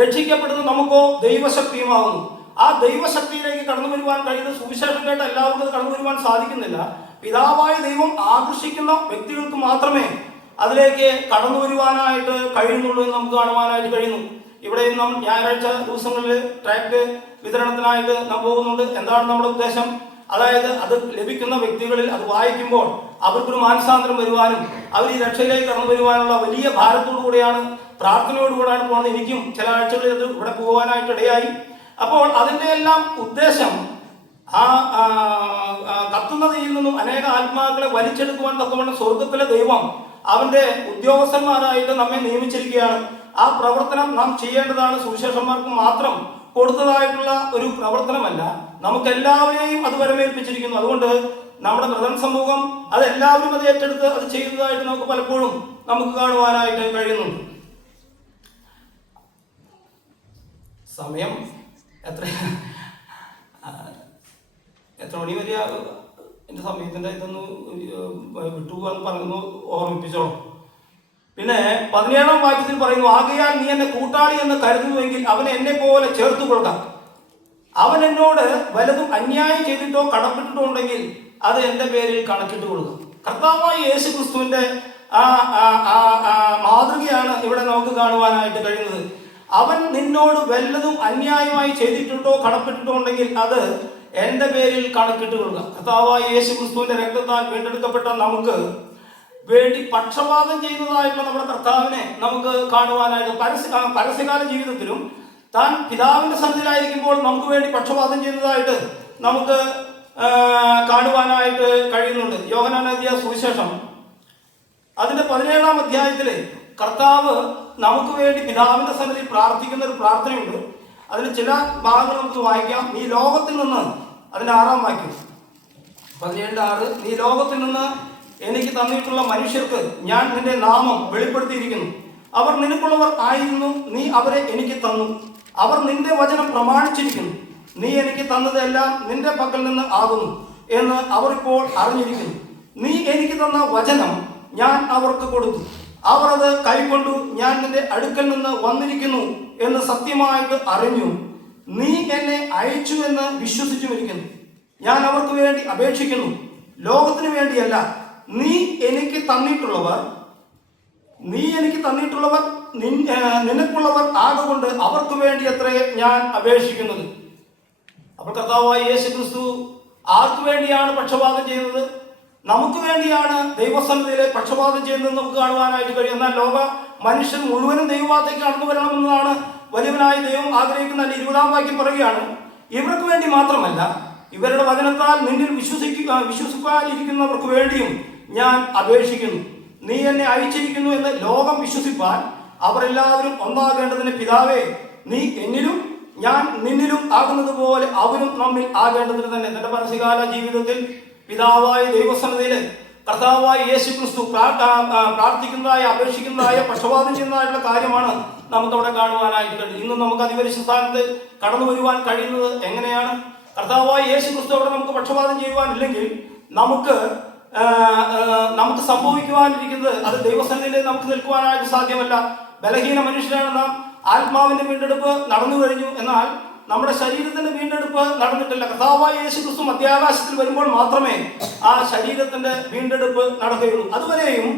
രക്ഷിക്കപ്പെടുന്ന നമുക്കോ ദൈവശക്തിയുമാകുന്നു. ആ ദൈവശക്തിയിലേക്ക് കടന്നു വരുവാൻ കഴിയുന്ന സുവിശേഷം കേട്ട എല്ലാവർക്കും അത് കടന്നു വരുവാൻ സാധിക്കുന്നില്ല. പിതാവായ ദൈവം ആകർഷിക്കുന്ന വ്യക്തികൾക്ക് മാത്രമേ അതിലേക്ക് കടന്നു വരുവാനായിട്ട് കഴിയുന്നുള്ളൂ എന്ന് നമുക്ക് കാണുവാനായിട്ട് കഴിയുന്നു. ഇവിടെ നാം ഞായറാഴ്ച ദിവസങ്ങളിൽ ട്രാക്ട് വിതരണത്തിനായിട്ട് നാം പോകുന്നുണ്ട്. എന്താണ് നമ്മുടെ ഉദ്ദേശം? അതായത് അത് ലഭിക്കുന്ന വ്യക്തികളിൽ അത് വായിക്കുമ്പോൾ അവർക്കൊരു മാനസാന്തരം വരുവാനും അവർ ഈ രക്ഷയിലേക്ക് കടന്നു വരുവാനുള്ള വലിയ ഭാരത്തോടു കൂടിയാണ്, പ്രാർത്ഥനയോടുകൂടിയാണ് പോകുന്നത്. എനിക്കും ചില ആഴ്ചകളിൽ അത് ഇവിടെ പോകാനായിട്ട് ഇടയായി. അപ്പോൾ അതിൻ്റെ എല്ലാം ഉദ്ദേശം ആ കത്തുന്ന തീയിൽ നിന്നും അനേക ആത്മാക്കളെ വലിച്ചെടുക്കുവാൻ തക്കവണ്ണം സ്വർഗത്തിലെ ദൈവം അവന്റെ ഉദ്യോഗസ്ഥന്മാരായിട്ട് നമ്മെ നിയമിച്ചിരിക്കുകയാണ്. ആ പ്രവർത്തനം നാം ചെയ്യേണ്ടതാണ്. സുവിശേഷന്മാർക്ക് മാത്രം കൊടുത്തതായിട്ടുള്ള ഒരു പ്രവർത്തനമല്ല, നമുക്കെല്ലാവരെയും അത് വരവേൽപ്പിച്ചിരിക്കുന്നു. അതുകൊണ്ട് നമ്മുടെ പ്രധാന സമൂഹം അതെല്ലാവരും അത് ഏറ്റെടുത്ത് അത് ചെയ്യുന്നതായിട്ട് നമുക്ക് പലപ്പോഴും നമുക്ക് കാണുവാനായിട്ട് കഴിയുന്നുണ്ട്. സമയം എത്ര മണി വരെയാ? എൻ്റെ സമയത്തിൻ്റെ ഇതൊന്ന് വിട്ടുപോകാന്ന് പറയുന്നു, ഓർമ്മിപ്പിച്ചോളൂ. പിന്നെ 17-ാം വാക്യത്തിൽ പറയുന്നു, ആകയാൽ നീ എന്നെ കൂട്ടാളി എന്ന് കരുതുന്നുവെങ്കിൽ അവനെ എന്നെ പോലെ ചേർത്ത് കൊടുക്കാം. അവൻ എന്നോട് വലതും അന്യായം ചെയ്തിട്ടോ കടപ്പെട്ടിട്ടോ ഉണ്ടെങ്കിൽ അത് എൻ്റെ പേരിൽ കണക്കിട്ട് കൊടുക്കുക. കർത്താവായ യേശു ക്രിസ്തുവിന്റെ മാതൃകയാണ് ഇവിടെ നമുക്ക് കാണുവാനായിട്ട് കഴിയുന്നത്. അവൻ നിന്നോട് വല്ലതും അന്യായമായി ചെയ്തിട്ടോ കടപ്പെട്ടിട്ടോ ഉണ്ടെങ്കിൽ അത് എൻ്റെ പേരിൽ കണക്കിട്ട് കൊടുക്കുക. കർത്താവായ യേശു ക്രിസ്തുവിന്റെ രക്തത്താൽ വീണ്ടെടുക്കപ്പെട്ട നമുക്ക് വേണ്ടി പക്ഷപാതം ചെയ്യുന്നതായിട്ടുള്ള നമ്മുടെ കർത്താവിനെ നമുക്ക് കാണുവാനായിട്ട് പരസ്യകാല ജീവിതത്തിലും താൻ പിതാവിന്റെ സന്നിധിയിലായിരിക്കുമ്പോൾ നമുക്ക് വേണ്ടി പക്ഷപാതം ചെയ്യുന്നതായിട്ട് നമുക്ക് കാണുവാനായിട്ട് കഴിയുന്നുണ്ട്. യോഹന്നാൻ എഴുതിയ സുവിശേഷം അതിന്റെ 17-ാം അധ്യായത്തില് കർത്താവ് നമുക്ക് വേണ്ടി പിതാവിന്റെ സന്നിധിയിൽ പ്രാർത്ഥിക്കുന്ന ഒരു പ്രാർത്ഥനയുണ്ട്. അതിൽ ചില ഭാഗങ്ങൾ നമുക്ക് വായിക്കാം. നീ ലോകത്തിൽ നിന്ന്, അതിന്റെ 6-ാം വാക്യം 17:6, നീ ലോകത്തിൽ നിന്ന് എനിക്ക് തന്നിട്ടുള്ള മനുഷ്യർക്ക് ഞാൻ നിന്റെ നാമം വെളിപ്പെടുത്തിയിരിക്കുന്നു. അവർ നിനക്കുള്ളവർ ആയിരുന്നു, നീ അവരെ എനിക്ക് തന്നു. അവർ നിന്റെ വചനം പ്രമാണിച്ചിരിക്കുന്നു. നീ എനിക്ക് തന്നതെല്ലാം നിന്റെ പക്കൽ നിന്ന് ആകുന്നു എന്ന് അവർ ഇപ്പോൾ അറിഞ്ഞിരിക്കുന്നു. നീ എനിക്ക് തന്ന വചനം ഞാൻ അവർക്ക് കൊടുത്തു. അവർ അത് കൈക്കൊണ്ടു. ഞാൻ നിന്റെ അടുക്കൽ നിന്ന് വന്നിരിക്കുന്നു എന്ന് സത്യമായിട്ട് അറിഞ്ഞു. നീ എന്നെ അയച്ചു എന്ന് വിശ്വസിച്ചുമിരിക്കുന്നു. ഞാൻ അവർക്ക് വേണ്ടി അപേക്ഷിക്കുന്നു, ലോകത്തിന് വേണ്ടിയല്ല. നീ എനിക്ക് തന്നിട്ടുള്ളവർ നിനക്കുള്ളവർ ആകൊണ്ട് അവർക്ക് വേണ്ടി അത്രേ ഞാൻ അപേക്ഷിക്കുന്നത്. അപ്പോൾ കർത്താവായ യേശു ക്രിസ്തു ആർക്കു വേണ്ടിയാണ് പക്ഷപാതം ചെയ്യുന്നത്? നമുക്ക് വേണ്ടിയാണ് ദൈവസന്നിധിയിലെ പക്ഷപാതം ചെയ്യുന്നത് നമുക്ക് കാണുവാനായിട്ട് കഴിയും. എന്നാൽ ലോക മനുഷ്യൻ മുഴുവനും ദൈവവാദത്തേക്ക് കടന്നു വരണമെന്നതാണ് വലിയവനായ ദൈവം ആഗ്രഹിക്കുന്ന. 20-ാം വാക്യം പറയുകയാണ്, ഇവർക്ക് വേണ്ടി മാത്രമല്ല, ഇവരുടെ വചനത്താൽ നിന്നിൽ വിശ്വസിക്കാനിരിക്കുന്നവർക്ക് വേണ്ടിയും ഞാൻ അപേക്ഷിക്കുന്നു. നീ എന്നെ അയച്ചിരിക്കുന്നു എന്ന് ലോകം വിശ്വസിപ്പാൻ അവരെല്ലാവരും ഒന്നാകേണ്ടതിന് പിതാവേ, നീ എന്നിലും ഞാൻ നിന്നിലും ആകുന്നത് പോലെ അവരും നമ്മിൽ ആകേണ്ടതിന് തന്നെ. തന്റെ പരസ്യകാല ജീവിതത്തിൽ പിതാവായ ദൈവസന്നിധിയിൽ കർത്താവായ യേശു ക്രിസ്തു പ്രാർത്ഥിക്കുന്നതായ, അപേക്ഷിക്കുന്നതായ, പക്ഷപാതം ചെയ്യുന്നതായിട്ടുള്ള കാര്യമാണ് നമുക്കവിടെ കാണുവാനായിട്ട് കഴിയും. ഇന്നും നമുക്ക് അതിപരിശുദ്ധ സ്ഥാനത്ത് കടന്നു വരുവാൻ കഴിയുന്നത് എങ്ങനെയാണ്? കർത്താവായ യേശു ക്രിസ്തു അവിടെ നമുക്ക് പക്ഷപാതം ചെയ്യുവാനില്ലെങ്കിൽ നമുക്ക് സംഭവിക്കുവാനിരിക്കുന്നത് അത് ദൈവസന്നിധിയിൽ നമുക്ക് നിൽക്കുവാനായിട്ട് സാധ്യമല്ല. ബലഹീന മനുഷ്യരാണ് നാം. ആത്മാവിന്റെ വീണ്ടെടുപ്പ് നടന്നു കഴിഞ്ഞു, എന്നാൽ നമ്മുടെ ശരീരത്തിന്റെ വീണ്ടെടുപ്പ് നടന്നിട്ടില്ല. കർത്താവായ യേശു ക്രിസ്തു മധ്യാകാശത്തിൽ വരുമ്പോൾ മാത്രമേ ആ ശരീരത്തിന്റെ വീണ്ടെടുപ്പ് നടക്കുകയുള്ളൂ. അതുവരെയും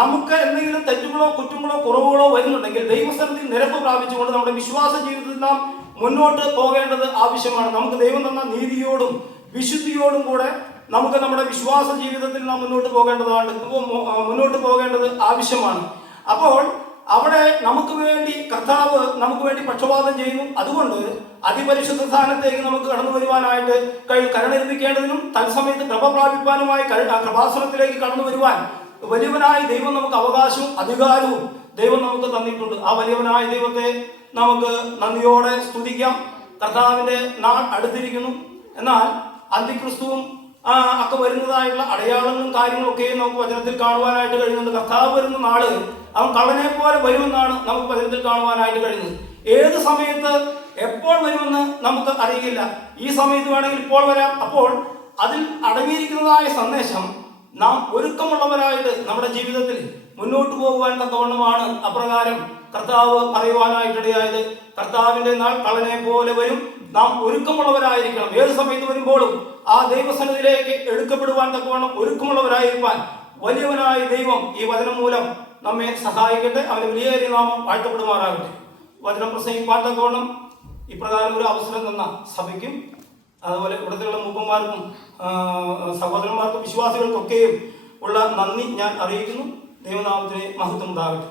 നമുക്ക് എന്തെങ്കിലും തെറ്റുകളോ കുറ്റങ്ങളോ കുറവുകളോ വരുന്നുണ്ടെങ്കിൽ ദൈവസന്നിധിയിൽ നിരപ്പ് പ്രാപിച്ചുകൊണ്ട് നമ്മുടെ വിശ്വാസ ജീവിതത്തിൽ നാം മുന്നോട്ട് പോകേണ്ടത് ആവശ്യമാണ്. നമുക്ക് ദൈവം തന്ന നീതിയോടും വിശുദ്ധിയോടും കൂടെ നമുക്ക് നമ്മുടെ വിശ്വാസ ജീവിതത്തിൽ നാം മുന്നോട്ട് പോകേണ്ടത് ആവശ്യമാണ്. അപ്പോൾ അവിടെ നമുക്ക് വേണ്ടി കർത്താവ് നമുക്ക് വേണ്ടി പക്ഷപാതം ചെയ്യുന്നു. അതുകൊണ്ട് അതിപരിശുദ്ധ സ്ഥാനത്തേക്ക് നമുക്ക് കടന്നു വരുവാനായിട്ട് കരുണ ലഭിക്കേണ്ടതിനും തത്സമയത്ത് കൃപ പ്രാപിപ്പാനുമായി കൃപാസനത്തിലേക്ക് കടന്നു വരുവാൻ വലിയവനായ ദൈവം നമുക്ക് അവകാശവും അധികാരവും ദൈവം നമുക്ക് തന്നിട്ടുണ്ട്. ആ വലിയവനായ ദൈവത്തെ നമുക്ക് നന്ദിയോടെ സ്തുതിക്കാം. കർത്താവിന്റെ നാൾ അടുത്തിരിക്കുന്നു. എന്നാൽ അന്തിക്രിസ്തുവും ഒക്കെ വരുന്നതായുള്ള അടയാളങ്ങളും കാര്യങ്ങളൊക്കെയും നമുക്ക് വചനത്തിൽ കാണുവാനായിട്ട് കഴിയുന്നുണ്ട്. കർത്താവ് വരുന്ന നാള് അവൻ കള്ളനെ പോലെ വരുമെന്നാണ് നമുക്ക് വചനത്തിൽ കാണുവാനായിട്ട് കഴിയുന്നത്. ഏത് സമയത്ത് എപ്പോൾ വരുമെന്ന് നമുക്ക് അറിയില്ല. ഈ സമയത്ത് വേണമെങ്കിൽ ഇപ്പോൾ വരാം. അപ്പോൾ അതിൽ അടങ്ങിയിരിക്കുന്നതായ സന്ദേശം നാം ഒരുക്കമുള്ളവരായിട്ട് നമ്മുടെ ജീവിതത്തിൽ മുന്നോട്ട് പോകുവാൻ തക്കവണ്ണമാണ് അപ്രകാരം കർത്താവ് പറയുവാനായിട്ടിടയായത്. കർത്താവിന്റെ നാൾ കള്ളനെ പോലെ വരും. നാം ഒരുക്കമുള്ളവരായിരിക്കണം. ഏത് സമയത്ത് വരുമ്പോഴും ആ ദൈവസന്നിധിയിലേക്ക് എടുക്കപ്പെടുവാൻ തക്കവണ്ണം ഒരുക്കമുള്ളവരായിരിക്കാൻ വലിയവനായ ദൈവം ഈ വചനം മൂലം നമ്മെ സഹായിക്കട്ടെ. അവന്റെ വിലയേറിയ നാമം വാഴ്ത്തപ്പെടുമാറാകട്ടെ. വചനം പ്രസംഗിക്കാൻ തക്കവണ്ണം ഇപ്രകാരം ഒരു അവസരം തന്ന സഭയ്ക്കും അതുപോലെ ഇവിടത്തെയുള്ള മൂപ്പന്മാർക്കും സഹോദരന്മാർക്കും വിശ്വാസികൾക്കൊക്കെയും ഉള്ള നന്ദി ഞാൻ അറിയിക്കുന്നു. ദൈവനാമത്തിന് മഹത്വം ഉണ്ടാകട്ടെ.